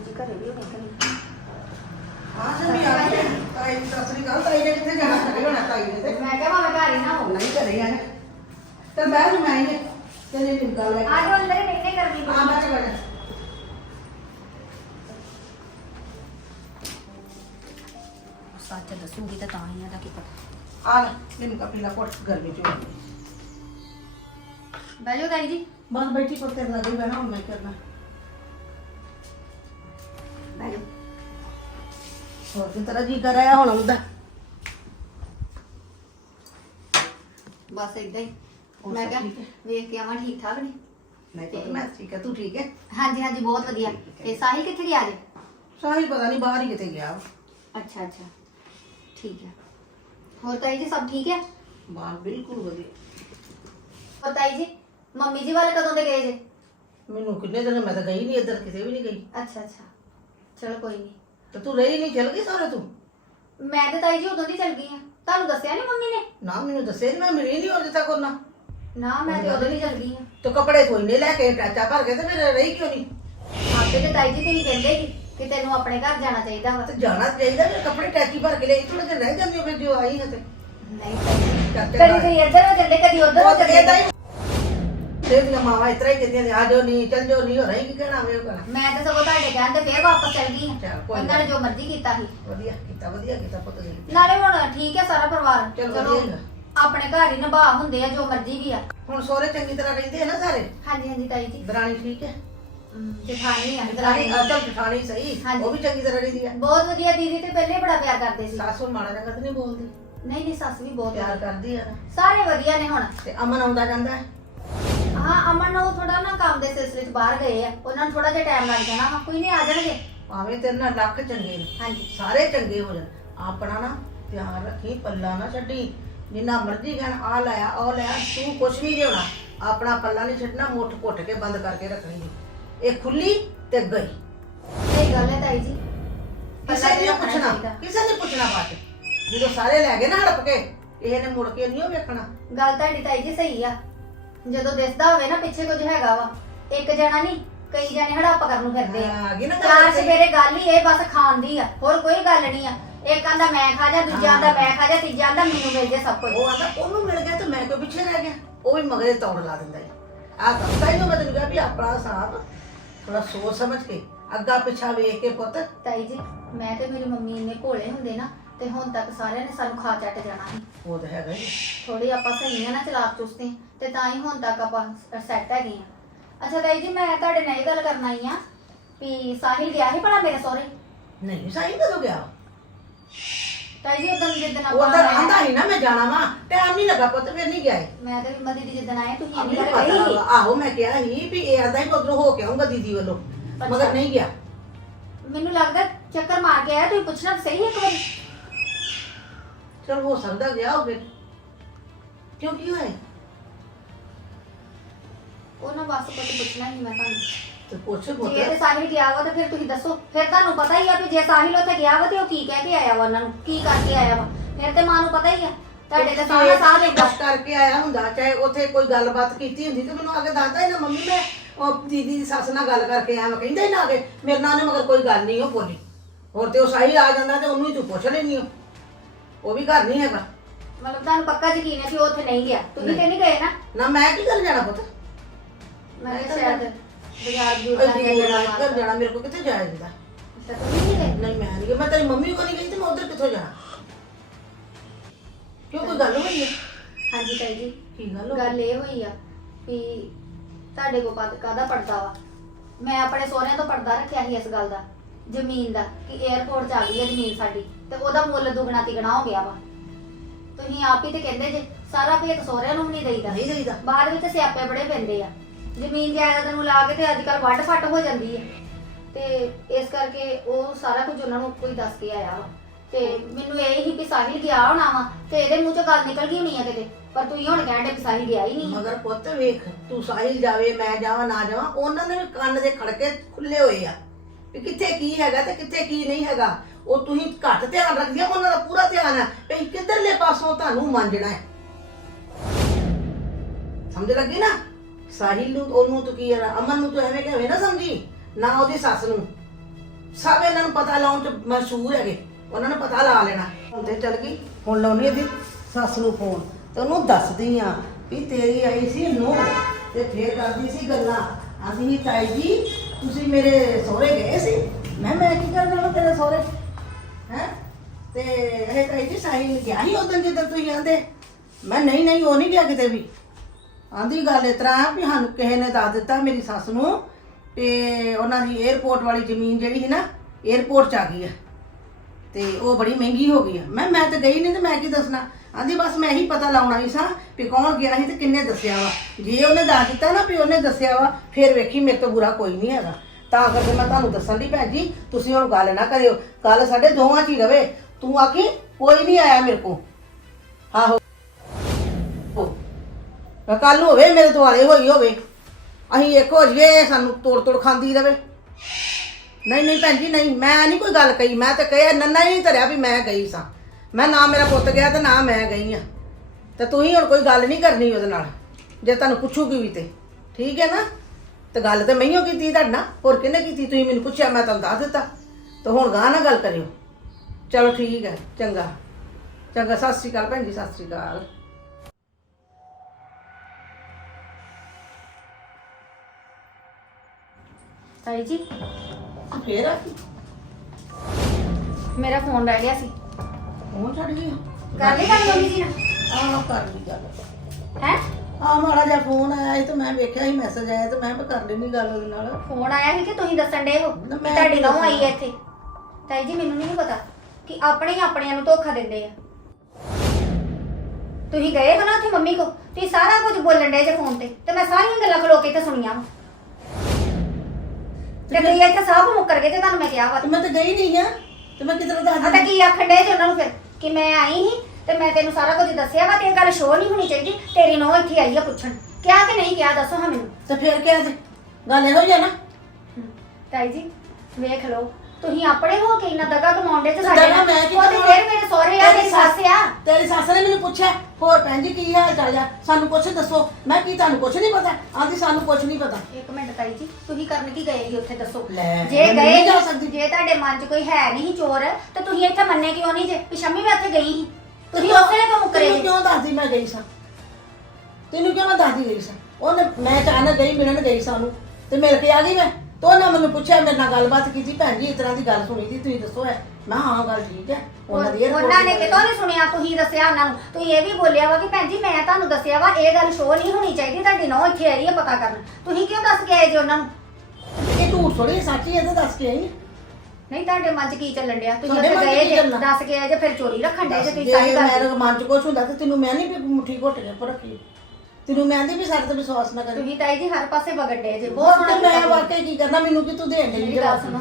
ਜੀ ਘਰੇ ਵੀ ਹੋਣੇ ਘਰੇ। ਹਾਂ ਸਭੀ ਆ ਗਏ ਤਾਈ ਦੀ ਸੱਸ ਦੀ ਗੱਲ ਤਾਈ ਨੇ ਕਿੱਥੇ ਜਾਣਾ? ਘਰੇ ਹੋਣਾ ਤਾਈ ਨੇ ਤੇ। ਮੈਂ ਕਿਹਾ ਭਾਵੇਂ ਘਰ ਹੀ ਨਾ ਹੋ ਨਹੀਂ ਘਰੇ ਆਣਾ ਤੇ ਮੈਂ ਨੂੰ ਮੈਂ ਹੀ ਤੇ ਨੇ ਨਿਕਲ ਲੈ ਆ ਜਾਓ ਅੰਦਰ ਹੀ ਨਹੀਂ ਕਰਨੀ ਆ ਮੈਂ ਤੇ ਬਣਾ ਸੱਚ ਦੱਸੂਗੀ ਤਾਂ ਤਾਂ ਹੀ ਆ ਤਾਂ ਕੀ ਪਤਾ। ਆ ਲੈ ਮੈਨੂੰ ਕਪੀ ਲਾ ਕੋਟ ਗਰਮੀ ਚ ਬਹਿ ਜਾਓ ਤਾਈ ਜੀ। ਬਸ ਬੈਠੀ ਤੇਰੇ ਲੱਗੀ ਬਣਾ ਹੁਣ ਮੈਂ ਕਰਨਾ। ਹੋਰ ਤੇ ਤੇਰਾ ਜੀ ਕਰ ਆਇਆ ਹੁਣ ਆਉਂਦਾ? ਬਸ ਇਦਾਂ ਹੀ। ਹੋਰ ਮੈਂ ਸਭ ਕਿਹਾ ਠੀਕ ਹੈ? ਵੇਖ ਕੇ ਆਵਾਂ ਠੀਕ ਠਾਕ ਨੇ? ਨਹੀਂ ਪੁੱਤ ਮੈਂ ਠੀਕ ਹੈ ਤੂੰ ਠੀਕ ਹੈ? ਹਾਂਜੀ ਹਾਂਜੀ ਬਹੁਤ ਵਧੀਆ। ਤੇ ਸਾਹਿਲ ਕਿੱਥੇ ਗਿਆ ਜੇ ਸਾਹਿਲ ਪਤਾ ਨਹੀਂ ਬਾਹਰ ਹੀ ਕਿਤੇ ਗਿਆ। ਵਾ। ਅੱਛਾ ਅੱਛਾ। ਠੀਕ ਹੈ। ਹੋਰ ਤਾਈ ਜੀ ਸਭ ਠੀਕ ਹੈ? ਬਾਹਰ ਬਿਲਕੁਲ ਵਧੀਆ। ਹੋਰ ਤਾਈ ਜੀ ਮੰਮੀ ਜੀ ਵਾਲੇ ਕਦੋਂ ਦੇ ਗਏ ਜੇ? ਮੈਨੂੰ ਕਿੰਨੇ ਦਿਨ ਮੈਂ ਤਾਂ ਗਈ ਨਹੀਂ ਇੱਧਰ ਕਿਤੇ ਵੀ ਨਹੀਂ ਗਈ। ਅੱਛਾ ਅੱਛਾ। ਚਲੋ ਕੋਈ ਨਹੀਂ ਤੇ ਤੂੰ ਰਹੀ ਨਹੀਂ ਚਲ ਗਈ ਸਾਰੇ ਤੂੰ? ਮੈਂ ਤੇ ਤਾਈ ਜੀ ਉਦੋਂ ਦੀ ਚਲ ਗਈ ਆ। ਤੁਹਾਨੂੰ ਦੱਸਿਆ ਨਹੀਂ ਮੰਮੀ ਨੇ? ਨਾ ਮੈਨੂੰ ਦੱਸੇ ਨਹੀਂ ਮੈਂ ਮਿਲੀ ਨਹੀਂ ਉਹਦੇ ਤੱਕ ਉਹਨਾਂ ਨਾ। ਮੈਂ ਤੇ ਉਦੋਂ ਦੀ ਚਲ ਗਈ ਆ। ਤੇ ਕੱਪੜੇ ਧੋਈਨੇ ਲੈ ਕੇ ਟਾਚਾ ਭਰ ਕੇ ਤੇ ਫਿਰ ਰਹੀ ਕਿਉਂ ਨਹੀਂ ਆਪੇ ਤੇ ਤਾਈ ਜੀ ਤੁਸੀਂ ਕਹਿੰਦੇ ਸੀ ਕਿ ਤੈਨੂੰ ਆਪਣੇ ਘਰ ਜਾਣਾ ਚਾਹੀਦਾ ਵਾ। ਤੇ ਜਾਣਾ ਚਾਹੀਦਾ ਜੇ ਕੱਪੜੇ ਟੈਚੀ ਭਰ ਕੇ ਲਈ ਥੋੜਾ ਜਿਹਾ ਰਹਿ ਜਾਂਦੀ ਹੋ ਫਿਰ ਜੋ ਆਈ ਹੈ ਤੇ। ਨਹੀਂ ਤਾਈ ਜੀ। ਕਦੀ ਤੁਸੀਂ ਇੱਧਰ ਹੋ ਜਾਂਦੇ ਕਦੀ ਉੱਧਰ ਹੋ ਉਹ ਤੇ ਜਾਂਦੇ। ਹੀ ਤੇ ਦੀਆਂ ਮਾਵਾ ਇਤਰਾ ਹੀ ਕਹਿੰਦੀਆਂ ਨੇ ਆ ਜਾਓ ਨਹੀਂ ਚੱਲ ਜਾਓ ਨਹੀਂ ਹੋ ਰਹੀ ਕੀ ਕਹਿਣਾ ਮੈਂ ਉਹ ਕਹਿਣਾ। ਮੈਂ ਤੇ ਸਗੋਂ ਤੁਹਾਡੇ ਕਹਿਣ ਤੇ ਫੇਰ ਵਾਪਸ ਚਲ ਗਈ ਚੱਲ, ਆ ਕੋਈ ਉਹਨਾਂ ਨੇ ਜੋ ਮਰਜ਼ੀ ਕੀਤਾ ਸੀ। ਵਧੀਆ ਕੀਤਾ ਵਧੀਆ ਕੀਤਾ ਪੁੱਤ ਜੀ। ਨਾਲੇ ਹੁਣ ਠੀਕ ਹੈ ਸਾਰਾ ਪਰਿਵਾਰ। ਚਲੋ ਵਧੀਆ ਆਪਣੇ ਘਰ ਹੀ ਨਿਭਾ ਹੁੰਦੇ ਆ ਜੋ ਮਰਜ਼ੀ ਵੀ ਆ। ਹੁਣ ਸੋਹਰੇ ਚੰਗੀ ਤਰ੍ਹਾਂ ਰਹਿੰਦੇ ਆ ਨਾ ਸਾਰੇ? ਹਾਂਜੀ ਹਾਂਜੀ ਤਾਈ ਜੀ। ਦਰਾਣੀ ਠੀਕ ਹੈ? ਜਠਾਣੀ ਆ ਦਰਾਣੀ। ਦਰਾਣੀ ਅਸਲ ਜਠਾਣੀ ਸਹੀ ਹਾਂਜੀ। ਉਹ ਵੀ ਚੰਗੀ ਤਰ੍ਹਾਂ ਰਹਿੰਦੀ ਹੈ ਬਹੁਤ ਵਧੀਆ ਦੀਦੀ ਤੇ ਪਹਿਲੇ ਬੜਾ ਪਿਆਰ ਕਰਦੇ ਸੀ। ਸਾਸੂ ਮਾੜਾ ਜੰਗਤ ਨਹੀਂ ਬੋਲਦੀ। ਨਹੀਂ ਨਹੀਂ ਸੱਸ ਵੀ ਬਹੁਤ ਪਿਆਰ ਵਧੀਆ। ਕਰਦੀ ਆ ਨਾ। ਸਾਰੇ ਵਧੀਆ ਨੇ ਹੁਣ। ਤੇ ਅਮਨ ਆਉਂਦਾ ਜਾਂਦਾ ਹੈ? ਹਾਂ ਅਮਨ ਨੂੰ ਥੋੜਾ ਨਾ ਕੰਮ ਦੇ ਸਿਲਸਿਲੇ 'ਚ ਬਾਹਰ ਗਏ ਆ। ਉਹਨਾਂ ਨੂੰ ਥੋੜਾ ਜਿਹਾ ਟਾਈਮ ਲੱਗ ਜਾਣਾ ਵਾ। ਕੋਈ ਨਹੀਂ ਆ ਜਾਣਗੇ। ਭਾਵੇਂ ਤੇਰੇ ਨਾਲ ਲੱਖ ਚੰਗੇ ਨੇ। ਹਾਂਜੀ। ਸਾਰੇ ਚੰਗੇ ਹੋ ਜਾਣ। ਆਪਣਾ ਨਾ ਧਿਆਨ ਰੱਖੀ ਪੱਲਾ ਨਾ ਛੱਡੀ। ਜਿੰਨਾ ਮਰਜ਼ੀ ਕਹਿਣ ਆ ਲਿਆ ਉਹ ਲਿਆ ਤੂੰ ਕੁਛ ਨਹੀਂ ਲਿਆਉਣਾ ਆਪਣਾ ਪੱਲਾ ਨਹੀਂ ਛੱਡਣਾ ਮੁੱਠ ਘੁੱਟ ਕੇ ਬੰਦ ਕਰਕੇ ਰੱਖਣੀ ਇਹ ਖੁੱਲੀ ਤੇ ਗਈ। ਇਹ ਗੱਲ ਹੈ ਤਾਈ ਜੀ। ਕਿਸੇ ਨੇ ਨਹੀਂ ਪੁੱਛਣਾ। ਚਾਹੀਦਾ। ਕਿਸੇ ਨੇ ਪੁੱਛਣਾ ਚ। ਜਦੋਂ ਸਾਰੇ ਲੈ ਗਏ ਨਾ ਹੜਪ ਕੇ ਇਹ ਨੇ ਮੁੜ ਕੇ ਨਹੀਂ ਉਹ ਵੇਖਣਾ। ਗੱਲ ਤੁਹਾਡੀ ਤਾਈ ਜੀ ਸਹੀ ਆ। ਜਦੋਂ ਦਿਸਦਾ ਹੋਵੇ ਨਾ ਪਿੱਛੇ ਕੁਝ ਹੈਗਾ ਵਾ ਇੱਕ ਜਣਾ ਨਹੀਂ ਕਈ ਜਣੇ ਹੜਾਪ ਕਰਨ ਨੂੰ ਫਿਰਦੇ ਆ। ਆ ਗਈ ਨਾ ਗੱਲ ਚਾਰ ਸਹੀ। ਸਵੇਰੇ ਗੱਲ ਹੀ ਇਹ ਬਸ ਖਾਣ ਦੀ ਆ ਹੋਰ ਕੋਈ ਗੱਲ ਨਹੀਂ ਆ। ਇੱਕ ਆਂਦਾ ਮੈਂ ਖਾ ਜਾ ਦੂਜਾ ਆਂਦਾ ਮੈਂ ਖਾ ਜਾ ਤੀਜਾ ਆਂਦਾ ਮੈਨੂੰ ਮਿਲ ਜੇ ਸਭ ਕੁਝ। ਉਹ ਆਂਦਾ ਉਹਨੂੰ ਮਿਲ ਗਿਆ ਤੇ ਮੈਂ ਕਿਉਂ ਪਿੱਛੇ ਰਹਿ ਗਿਆ? ਉਹ ਵੀ ਮਗਰੇ ਤੌੜ ਲਾ ਦਿੰਦਾ ਆ ਕਰਦਾ ਹੀ ਮੈਂ ਤੈਨੂੰ ਕਿਹਾ ਵੀ ਆਪਣਾ ਹਿਸਾਬ ਥੋੜਾ ਸੋਚ ਸਮਝ ਕੇ ਅੱਗਾ ਪਿੱਛਾ ਵੇਖ ਕੇ ਪੁੱਤ। ਤਾਈ ਜੀ ਮੈਂ ਤੇ ਮੇਰੀ ਮੰਮੀ ਇੰਨੇ ਭੋਲੇ ਹੁੰਦੇ ਨਾ ਤੇ ਹੁਣ ਤੱਕ ਸਾਰਿਆਂ ਨੇ ਸਾਨੂੰ ਖਾ ਚੱਟ ਜਾਣਾ ਸੀ। ਉਹ ਤਾਂ ਹੈਗਾ ਹੀ ਥੋੜੀ ਆਪਾਂ ਸਹੀ ਆ ਨਾ ਚਲਾਕ ਚੁਸਤੇ ਤੇ ਤਾਂ ਹੀ ਹੁਣ ਤੱਕ ਆਪਾਂ ਸੈੱਟ ਹੈਗੇ ਆ। ਅੱਛਾ ਤਾਈ ਜੀ ਮੈਂ ਤੁਹਾਡੇ ਨਾਲ ਇਹ ਗੱਲ ਕਰਨ ਆਈ ਆ ਵੀ ਸਾਹਿਲ ਗਿਆ ਸੀ ਭਲਾ ਮੇਰੇ ਸਹੁਰੇ? ਨਹੀਂ ਸਾਈ ਕਦੋਂ ਗਿਆ? ਤਾਈ ਜੀ ਉਦੋਂ ਜਿੱਦਣ ਉਹ ਆਪਾਂ ਤਾਂ ਆਂਦਾ ਹੀ ਨਾ ਮੈਂ ਜਾਣਾ ਵਾ। ਟਾਈਮ ਨਹੀਂ ਲੱਗਾ ਪੁੱਤ ਫਿਰ ਨਹੀਂ ਗਿਆ ਇਹ। ਮੈਂ ਤੇ ਮਦੀ ਦੀ ਜਿੱਦਣ ਆਏ ਤੁਸੀਂ ਇੰਨੀ ਨੂੰ ਗੱਲ ਪਤਾ। ਵਾ, ਆਹੋ ਮੈਂ ਕਿਹਾ ਸੀ ਵੀ ਇਹ ਆਂਦਾ ਹੀ ਉਧਰੋਂ ਹੋ ਕੇ ਆਉਂਗਾ ਦੀਦੀ ਵੱਲੋਂ। ਮਗਰ। ਨਹੀਂ ਗਿਆ। ਮੈਨੂੰ ਲੱਗਦਾ ਚੱਕਰ ਮਾਰ ਕੇ ਆਇਆ ਤੁਸੀਂ ਪੁੱਛਣਾ ਤਾਂ ਸਹੀ ਇੱਕ ਵਾਰੀ। ਚਲ ਹੋ ਸਕਦਾ ਗਿਆ ਹੋਵੇ। ਕਿਉਂ ਕੀ ਹੋਇਆ? ਉਹਨਾਂ ਬਸ ਕੁਝ ਪੁੱਛਣਾ ਹੀ ਮੈਂ ਤੁਹਾਨੂੰ। ਤੇ ਪੁੱਛ ਜੇ ਪੁੱਤ ਸਾਹਿਲ ਗਿਆ ਵਾ ਤਾਂ ਫਿਰ ਤੁਸੀਂ ਦੱਸੋ। ਫਿਰ ਤੁਹਾਨੂੰ ਪਤਾ ਹੀ ਆ ਵੀ ਜੇ ਸਾਹਿਲ ਉੱਥੇ ਗਿਆ ਵਾ ਤੇ ਉਹ ਕੀ ਕਹਿ ਕੇ ਆਇਆ ਵਾ ਉਹਨਾਂ ਨੂੰ ਕੀ ਕਰਕੇ ਆਇਆ ਵਾ। ਫਿਰ ਤੇ ਮਾਂ ਨੂੰ ਪਤਾ ਹੀ ਆ। ਤੁਹਾਡੇ ਤੇ ਸਾਹਮਣੇ ਸਾਹ ਲੱਗਾ ਕੁਛ ਕਰਕੇ ਆਇਆ ਹੁੰਦਾ ਚਾਹੇ ਉੱਥੇ ਕੋਈ ਗੱਲਬਾਤ ਕੀਤੀ ਹੁੰਦੀ ਤੇ ਮੈਨੂੰ ਆ ਕੇ ਦੱਸਦਾ ਹੀ ਨਾ ਮੰਮੀ ਮੈਂ ਉਹ ਦੀਦੀ ਦੀ ਸੱਸ ਨਾਲ ਗੱਲ ਕਰਕੇ ਆਇਆ ਮੈਂ ਕਹਿੰਦਾ ਹੀ ਨਾ ਕਿ ਮੇਰੇ ਨਾਲ ਨੇ ਮਗਰ ਕੋਈ ਗੱਲ ਨਹੀਂ ਉਹ ਬੋਲੀ। ਹੋਰ ਤੇ ਉਹ ਸਾਈ ਆ ਜਾਂਦਾ ਤੇ ਉਹਨੂੰ ਹੀ ਤੂੰ ਪੁੱਛ ਲੈਣੀ ਹੋ ਉਹ ਵੀ ਘਰ ਨਹੀਂ ਹੈਗਾ। ਮਤਲਬ ਤੁਹਾਨੂੰ ਪੱਕਾ ਯਕੀਨ ਹੈ ਕਿ ਉਹ ਉੱਥੇ ਨਹੀਂ ਗਿਆ? ਤੁਸੀਂ ਤੇ ਨਹੀਂ। ਗਏ ਨਾ? ਨਾ ਮੈਂ ਕੀ ਕਰਨ ਜਾਣਾ ਪੁੱਤ? ਮੈਂ ਕਿਹਾ ਸ਼ਾਇਦ ਬਾਜ਼ਾਰ ਜਾਣਾ ਮੇਰੇ ਕੋਲ ਕਿੱਥੇ ਜਾਇਆ ਜਾਂਦਾ ਅੱਛਾ ਤੁਸੀਂ ਨਹੀਂ ਗਏ? ਨਹੀਂ ਮੈਂ ਨਹੀਂ ਗਈ। ਮੈਂ ਤੇਰੀ ਮੰਮੀ ਕੋਲ ਨਹੀਂ ਗਈ ਤੇ ਮੈਂ ਉਧਰ ਕਿੱਥੋਂ ਜਾਣਾ? ਕਿਉਂ ਕੋਈ ਗੱਲ ਹੋਈ ਹੈ ਹਾਂਜੀ ਤਾਈ ਜੀ। ਕੀ ਗੱਲ ਹੋ ਗੱਲ ਇਹ ਹੋਈ ਆ ਵੀ ਤੁਹਾਡੇ ਕੋਲ ਕਦ- ਕਾਹਦਾ ਪਰਦਾ ਵਾ? ਮੈਂ ਆਪਣੇ ਸਹੁਰਿਆਂ ਤੋਂ ਪਰਦਾ ਰੱਖਿਆ ਸੀ ਇਸ ਗੱਲ ਦਾ ਜ਼ਮੀਨ ਦਾ ਕਿ 에어ਪੋਰਟ ਚ ਆ ਗਈ ਹੈ ਜ਼ਮੀਨ ਸਾਡੀ। ਤੇ ਉਹਦਾ ਮੁੱਲ ਦੁੱਗਣਾ ਤਿਗਣਾ ਹੋ ਗਿਆ ਵਾ। ਤੁਸੀਂ ਆਪ ਹੀ ਤੇ ਕਹਿੰਦੇ ਜੇ ਸਾਰਾ ਭੇਤ ਸਹੁਰਿਆਂ ਨੂੰ ਵੀ ਨਹੀਂ ਦੇਈਦਾ। ਨਹੀਂ ਦੇਈਦਾ। ਬਾਅਦ ਵਿੱਚ ਸਿਆਪੇ ਬੜੇ ਪੈਂਦੇ ਆ। ਜ਼ਮੀਨ ਜਾਇਦਾਦ ਨੂੰ ਲਾ ਕੇ ਤੇ ਅੱਜ ਕੱਲ ਵੱਢ ਫੱਟ ਹੋ ਜਾਂਦੀ ਹੈ ਤੇ ਇਸ ਕਰਕੇ ਉਹ ਸਾਰਾ ਕੁਝ ਉਹਨਾਂ ਨੂੰ ਕੋਈ ਦੱਸ ਕੇ ਆਇਆ ਵਾ। ਤੇ ਮੈਨੂੰ ਇਹ ਹੀ ਵੀ ਸਾਹਿਲ ਗਿਆ ਹੋਣਾ ਵਾ ਤੇ ਇਹਦੇ ਮੂੰਹ ਚੋਂ ਗੱਲ ਨਿਕਲ ਗਈ ਹੋਣੀ ਆ ਕਿਤੇ। ਪਰ ਤੂੰ ਹੁਣ ਕਹਿੰਦੇ ਵੀ ਸਾਹਿਲ ਗਿਆ ਹੀ ਨਹੀਂ ਮਗਰ ਪੁੱਤ ਵੇਖ ਤੂੰ ਸਾਹਿਲ ਜਾਵੇ ਮੈਂ ਜਾਵਾਂ ਨਾ ਜਾਵਾਂ ਉਹਨਾਂ ਦੇ ਵੀ ਕੰਨ ਦੇ ਖੜਕੇ ਖੁੱਲੇ ਹੋਏ ਆ। ਵੀ ਕਿੱਥੇ ਕੀ ਹੈਗਾ ਤੇ ਕਿੱਥੇ ਕੀ ਨਹੀਂ ਹੈਗਾ। ਉਹ ਤੁਸੀਂ ਘੱਟ ਧਿਆਨ ਰੱਖਦੀਆਂ ਉਹਨਾਂ ਦਾ ਪੂਰਾ ਧਿਆਨ ਹੈ ਵੀ ਕਿੱਧਰਲੇ ਪਾਸੋਂ ਤੁਹਾਨੂੰ ਮੰਨਣਾ ਹੈ। ਸਮਝ ਲੱਗੀ ਨਾ? ਸਾਹਿਲ ਨੂੰ ਉਹਨੂੰ ਤੂੰ ਕੀ ਹੈ, ਅਮਨ ਨੂੰ ਤੂੰ ਐਵੇਂ ਕਹਵੇਂ ਨਾ ਸਮਝੀ? ਨਾ ਉਹਦੀ ਸੱਸ ਨੂੰ। ਸਭ ਇਹਨਾਂ ਨੂੰ ਪਤਾ ਲਾਉਣ ਚ ਮਸ਼ਹੂਰ ਹੈਗੇ। ਉਹਨਾਂ ਨੇ ਪਤਾ ਲਾ ਲੈਣਾ। ਹੁਣ ਤੇ ਚੱਲ ਗਈ। ਹੁਣ ਲਾਉਣੀ ਇਹਦੀ ਸੱਸ ਨੂੰ ਫੋਨ। ਤੇ ਉਹਨੂੰ ਦੱਸਦੀ ਆ ਵੀ ਤੇਰੀ ਆਈ ਸੀ ਨੂੰ ਤੇ ਫੇਰ ਕਰਦੀ ਸੀ ਗੱਲਾਂ। ਅਸੀਂ ਸੀ ਤਾਈ ਜੀ ਤੁਸੀਂ ਮੇਰੇ ਸਹੁਰੇ ਗਏ ਸੀ? ਮੈਂ ਮੈਂ ਕੀ ਕਰ ਜਾਣਾ ਤੇਰੇ ਸਹੁਰੇ? ਹੈ? ਤੇ ਇਹ ਕਹੀ ਜੀ ਸਾਹਿਲ ਗਿਆ ਹੀ ਉਦੋਂ ਜਦੋਂ ਤੁਸੀਂ ਆਂਦੇ। ਮੈਂ ਨਹੀਂ ਨਹੀਂ, ਉਹ ਨਹੀਂ ਗਿਆ ਕਿਤੇ ਵੀ। ਆਂਦੀ ਗੱਲ ਇਸ ਤਰ੍ਹਾਂ ਵੀ ਸਾਨੂੰ ਕਿਸੇ ਨੇ ਦੱਸ ਦਿੱਤਾ ਮੇਰੀ ਸੱਸ ਨੂੰ ਤੇ ਉਹਨਾਂ ਦੀ 에어ਪੋਰਟ ਵਾਲੀ ਜ਼ਮੀਨ ਜਿਹੜੀ ਹੈ ਨਾ 에어ਪੋਰਟ ਚ ਆ ਗਈ ਹੈ ਤੇ ਉਹ ਬੜੀ ਮਹਿੰਗੀ ਹੋ ਗਈ ਆ। ਮੈਂ ਮੈਂ ਤਾਂ ਗਈ ਨਹੀਂ ਤੇ ਮੈਂ ਕੀ ਦੱਸਣਾ? ਆਂਦੀ, ਬਸ ਮੈਂ ਇਹੀ ਪਤਾ ਲਾਉਣਾ ਸੀ ਸਾਂ ਵੀ ਕੌਣ ਗਿਆ ਸੀ ਤੇ ਕਿੰਨੇ ਦੱਸਿਆ ਵਾ। ਜੇ ਉਹਨੇ ਦੱਸ ਦਿੱਤਾ ਨਾ ਵੀ ਉਹਨੇ ਦੱਸਿਆ ਵਾ, ਫਿਰ ਵੇਖੀ ਮੇਰੇ ਤੋਂ ਬੁਰਾ ਕੋਈ ਨਹੀਂ ਹੈਗਾ। ਤਾਂ ਕਰਕੇ ਮੈਂ ਤੁਹਾਨੂੰ ਦੱਸਣ ਦੀ ਭੈਣ ਜੀ, ਤੁਸੀਂ ਹੁਣ ਗੱਲ ਨਾ ਕਰਿਓ। ਗੱਲ ਸਾਡੇ ਦੋਵਾਂ 'ਚ ਹੀ ਰਵੇ। ਤੂੰ ਆਖੀ, ਕੋਈ ਨਹੀਂ ਆਇਆ ਮੇਰੇ ਕੋ ਆਹੋ। ਕੱਲ ਹੋਵੇ, ਮੇਰੇ ਦੁਆਲੇ ਹੋਈ ਹੋਵੇ। ਅਸੀਂ ਇੱਕ ਹੋ ਜੀਏ ਸਾਨੂੰ ਤੋੜ ਤੋੜ ਖਾਂਦੀ ਰਵੇ। ਨਹੀਂ ਨਹੀਂ ਭੈਣ ਜੀ, ਨਹੀਂ, ਮੈਂ ਨਹੀਂ ਕੋਈ ਗੱਲ ਕਹੀ, ਮੈਂ ਤਾਂ ਕਹਿਆ ਨੰਨਾ ਹੀ ਨਹੀਂ ਧਰਿਆ ਵੀ ਮੈਂ ਗਈ ਸਾਂ। ਮੈਂ ਨਾ ਮੇਰਾ ਪੁੱਤ ਗਿਆ ਤੇ ਨਾ ਮੈਂ ਗਈ ਆ। ਤੇ ਤੁਸੀਂ ਹੁਣ ਕੋਈ ਗੱਲ ਨਹੀਂ ਕਰਨੀ ਉਹਦੇ ਨਾਲ, ਜੇ ਤੁਹਾਨੂੰ ਪੁੱਛੂਗੀ ਵੀ ਤੇ। ਠੀਕ ਹੈ ਨਾ? ਤੇ ਗੱਲ ਤੇ ਮਈਓ ਕੀਤੀ ਤੁਹਾਡੇ ਨਾਲ, ਹੋਰ ਕਿਹਨੇ ਕੀਤੀ? ਤੁਸੀਂ ਮੈਨੂੰ ਪੁੱਛਿਆ, ਮੈਂ ਤੁਹਾਨੂੰ ਦੱਸ ਦਿੱਤਾ। ਤੇ ਹੁਣ ਗਾਹ ਨਾ ਗੱਲ ਕਰਿਓ। ਚਲੋ ਠੀਕ ਹੈ, ਚੰਗਾ। ਚੰਗਾ, ਸਤਿ ਸ਼੍ਰੀ ਅਕਾਲ ਭੈਣ ਜੀ, ਸਤਿ ਸ਼੍ਰੀ ਅਕਾਲ। ਤਾਈ ਜੀ ਫੇਰ ਆ ਗਈ ਮੇਰਾ ਫੋਨ ਰਹਿ ਗਿਆ ਸੀ। ਉਹ ਛੱਡ ਗਈ ਕਰ ਲਈ ਗੱਲ ਮੰਮੀ ਜੀ ਨਾਲ? ਆਹ ਕਰ ਲਈ ਗੱਲ। ਹੈ? ਆ ਮਾੜਾ ਜਿਹਾ ਫੋਨ ਆਇਆ ਸੀ ਤੇ ਮੈਂ ਵੇਖਿਆ ਸੀ ਮੈਸੇਜ ਆਇਆ ਤੇ ਮੈਂ ਵੀ ਕਰ ਲੈਣੀ ਗੱਲ ਉਹਦੇ ਨਾਲ। ਫੋਨ ਆਇਆ ਸੀ ਕਿ ਤੁਸੀਂ ਦੱਸਣ ਦੇ ਹੋ ਨਾ ਕਿ ਮੈਂ ਤੁਹਾਡੀ ਕੀ ਨਹੁੰ ਆਈ ਦੱਸਣਾ? ਹੈ ਇੱਥੇ? ਤਾਈ ਜੀ ਮੈਨੂੰ ਨਹੀਂ ਪਤਾ ਕਿ ਆਪਣੇ ਹੀ ਆਪਣਿਆਂ ਨੂੰ ਧੋਖਾ ਦਿੰਦੇ ਆ। ਤੁਸੀਂ ਗਏ ਹੋ ਨਾ ਉੱਥੇ ਮੰਮੀ ਕੋ ਤੁਸੀਂ ਸਾਰਾ ਕੁਝ ਬੋਲਣ ਦੇ ਜੇ ਫੋਨ ਤੇ ਤੇ ਮੈਂ ਸਾਰੀਆਂ ਗੱਲਾਂ ਖਲੋ ਕੇ ਤੇ ਸੁਣੀਆਂ ਵਾਂ। ਤੇ ਤੁਸੀਂ ਇੱਥੇ ਸਭ ਮੁੱਕਰ ਗਏ ਤੇ ਤੁਹਾਨੂੰ ਮੈਂ ਕਿਹਾ ਵਾ। ਤੇ ਮੈਂ ਤਾਂ ਗਈ ਨਹੀਂ ਆ ਤੇ ਮੈਂ ਕਿਧਰ ਦੱਸ ਆ ਤਾਂ ਕੀ ਆਖਣ ਦੇ ਜੇ ਉਹਨਾਂ ਨੂੰ ਫਿਰ? ਕਿ ਮੈਂ ਆਈ ਸੀ ਤੇ ਮੈਂ ਤੈਨੂੰ ਸਾਰਾ ਕੁਝ ਦੱਸਿਆ ਵਾ ਤੇ ਇਹ ਗੱਲ ਸ਼ੋਅ ਨਹੀਂ ਹੋਣੀ ਚਾਹੀਦੀ ਤੇਰੀ ਨਹੁੰ ਇੱਥੇ ਆਈ ਆ ਪੁੱਛਣ। ਕਿਹਾ ਕਿ ਨਹੀਂ ਕਿਹਾ ਦੱਸੋ ਹਾਂ ਮੈਨੂੰ। ਤੇ ਫੇਰ ਕਿਹਾ ਤੇ ਗੱਲ ਇਹੋ ਹੀ ਆ ਨਾ। ਤਾਈ ਜੀ ਵੇਖ ਲਓ। ਤੁਸੀਂ ਆਪਣੇ ਹੋ ਕੇ ਇੰਨਾ ਦਗਾ ਕਮਾਉਂਦੇ ਤੇ ਸਾਡੇ ਦਗਾ ਨਾਲ? ਮੈਂ ਕੀ ਉਹ ਤੇ ਕਮਾਉਣਾ? ਫਿਰ ਮੇਰੇ ਸਹੁਰੇ ਆ ਤੇ ਸੱਸ ਆ। ਤੇਰੀ ਸੱਸ ਨੇ ਮੈਨੂੰ ਪੁੱਛਿਆ ਹੋਰ ਭੈਣ ਜੀ ਕੀ ਹਾਲ ਚਾਲ ਆ ਸਾਨੂੰ ਕੁਛ ਦੱਸੋ। ਮੈਂ ਕੀ ਤੁਹਾਨੂੰ ਕੁਛ ਨਹੀਂ ਪਤਾ? ਆਂਦੀ ਸਾਨੂੰ ਕੁਛ ਨਹੀਂ ਪਤਾ। ਇੱਕ ਮਿੰਟ ਤਾਈ ਜੀ ਤੁਸੀਂ ਕਰਨ ਕੀ ਗਏ ਸੀ ਉੱਥੇ ਦੱਸੋ? ਲੈ, ਜੇ ਮੈਂ ਗਏ ਜਾ ਸਕਦੀ। ਜੇ ਤੁਹਾਡੇ ਮਨ 'ਚ ਕੋਈ ਹੈ ਨਹੀਂ ਚੋਰ ਤੇ ਤੁਸੀਂ ਇੱਥੇ ਮੰਨੇ ਕਿਉਂ ਨਹੀਂ ਜੇ? ਵੀ ਸ਼ੰਮੀ ਮੈਂ ਉੱਥੇ ਗਈ ਸੀ। ਤੁਸੀਂ ਉਸੇ ਵੇਲੇ ਕਿਉਂ ਮੁੱਕਰੇ ਤੈਨੂੰ ਜੇ। ਕਿਉਂ ਦੱਸਦੀ ਮੈਂ ਗਈ ਸਾਂ? ਤੈਨੂੰ ਕਿਉਂ ਮੈਂ ਦੱਸਦੀ ਗਈ ਸਾਂ? ਉਹਨੇ ਮੈਂ ਅਚਾਨਕ ਗਈ ਮਿਲਣ ਗਈ ਸਾਂ ਉਹਨੂੰ। ਤੇ ਮਿਲ ਕੇ ਆ ਗਈ ਮੈਂ। ਤੇ ਉਹਨੇ ਮੈਨੂੰ ਪੁੱਛਿਆ ਮੇਰੇ ਨਾਲ ਗੱਲਬਾਤ ਕੀਤੀ ਭੈਣ ਜੀ ਇਸ ਤਰ੍ਹਾਂ ਦੀ ਗੱਲ ਸੁਣੀ ਸੀ ਤੁਸੀਂ ਦੱਸੋ ਹੈ ਮੈਂ ਕਿਹਾ ਹਾਂ ਗੱਲ ਠੀਕ ਹੈ ਉਹਨਾਂ ਦੀ airport ਉਹਨਾਂ ਨੇ ਕਿਤੋਂ ਨਹੀਂ ਸੁਣਿਆ ਤੁਸੀਂ ਦੱਸਿਆ ਉਹਨਾਂ ਨੂੰ। ਤੁਸੀਂ ਇਹ ਵੀ ਬੋਲਿਆ ਵਾ ਕਿ ਭੈਣ ਜੀ ਮੈਂ ਤੁਹਾਨੂੰ ਦੱਸਿਆ ਵਾ ਇਹ ਗੱਲ ਸ਼ੋਅ ਨਹੀਂ ਹੋਣੀ ਚਾਹੀਦੀ ਤੁਹਾਡੀ ਨਹੁੰ ਇੱਥੇ ਆਈ ਹੈ ਪਤਾ ਕਰਨ। ਤੁਸੀਂ ਕਿਉਂ ਦੱਸ ਕੇ ਆਏ ਜੇ ਉਹਨਾਂ ਨੂੰ? ਇਹ ਝੂਠ ਥੋੜੀ ਸੱਚੀ ਹੈ ਤਾਂ ਦੱਸ ਕੇ ਆਈ। ਨਹੀਂ ਤੁਹਾਡੇ ਮਨ 'ਚ ਕੀ ਚੱਲਣ ਡਿਆ? ਤੁਸੀਂ ਤੁਹਾਡੇ ਉੱਥੇ ਮਨ 'ਚ ਗਏ ਕੀ ਜੇ ਚੱਲਣਾ? ਦੱਸ ਕੇ ਆਏ ਜੇ ਫਿਰ ਚੋਰੀ ਰੱਖਣ ਦੇ ਜੇ ਤੁਸੀਂ ਜੇ ਸਾਰੀ ਗੱਲ ਮੇਰੇ ਮਨ ਚ ਕੁਛ ਹੁੰਦਾ ਤੇ ਤੈਨੂੰ ਮੈਂ ਨਹੀਂ ਵੀ ਮੁੱਠੀ ਘੁੱਟ ਕੇ ਉੱਪਰ ਰੱਖੀ। ਤੈਨੂੰ ਮੈਂ ਆਂਦੀ ਵੀ ਸਾਡੇ ਤੇ ਵਿਸ਼ਵਾਸ ਨਾ ਕਰੀ। ਤੁਸੀਂ ਤਾਈ ਜੀ ਹਰ ਪਾਸੇ ਵਗਣ ਡੇ ਜੇ ਬਹੁਤ ਸੋਹਣਾ ਮੈਂ ਕੀਤਾ। ਵਾਕਈ ਕੀ ਕਰਨਾ ਮੈਨੂੰ ਕੀ ਤੂੰ ਦੇਣ ਦੇ ਮੇਰੀ ਗੱਲ ਸੁਣੋ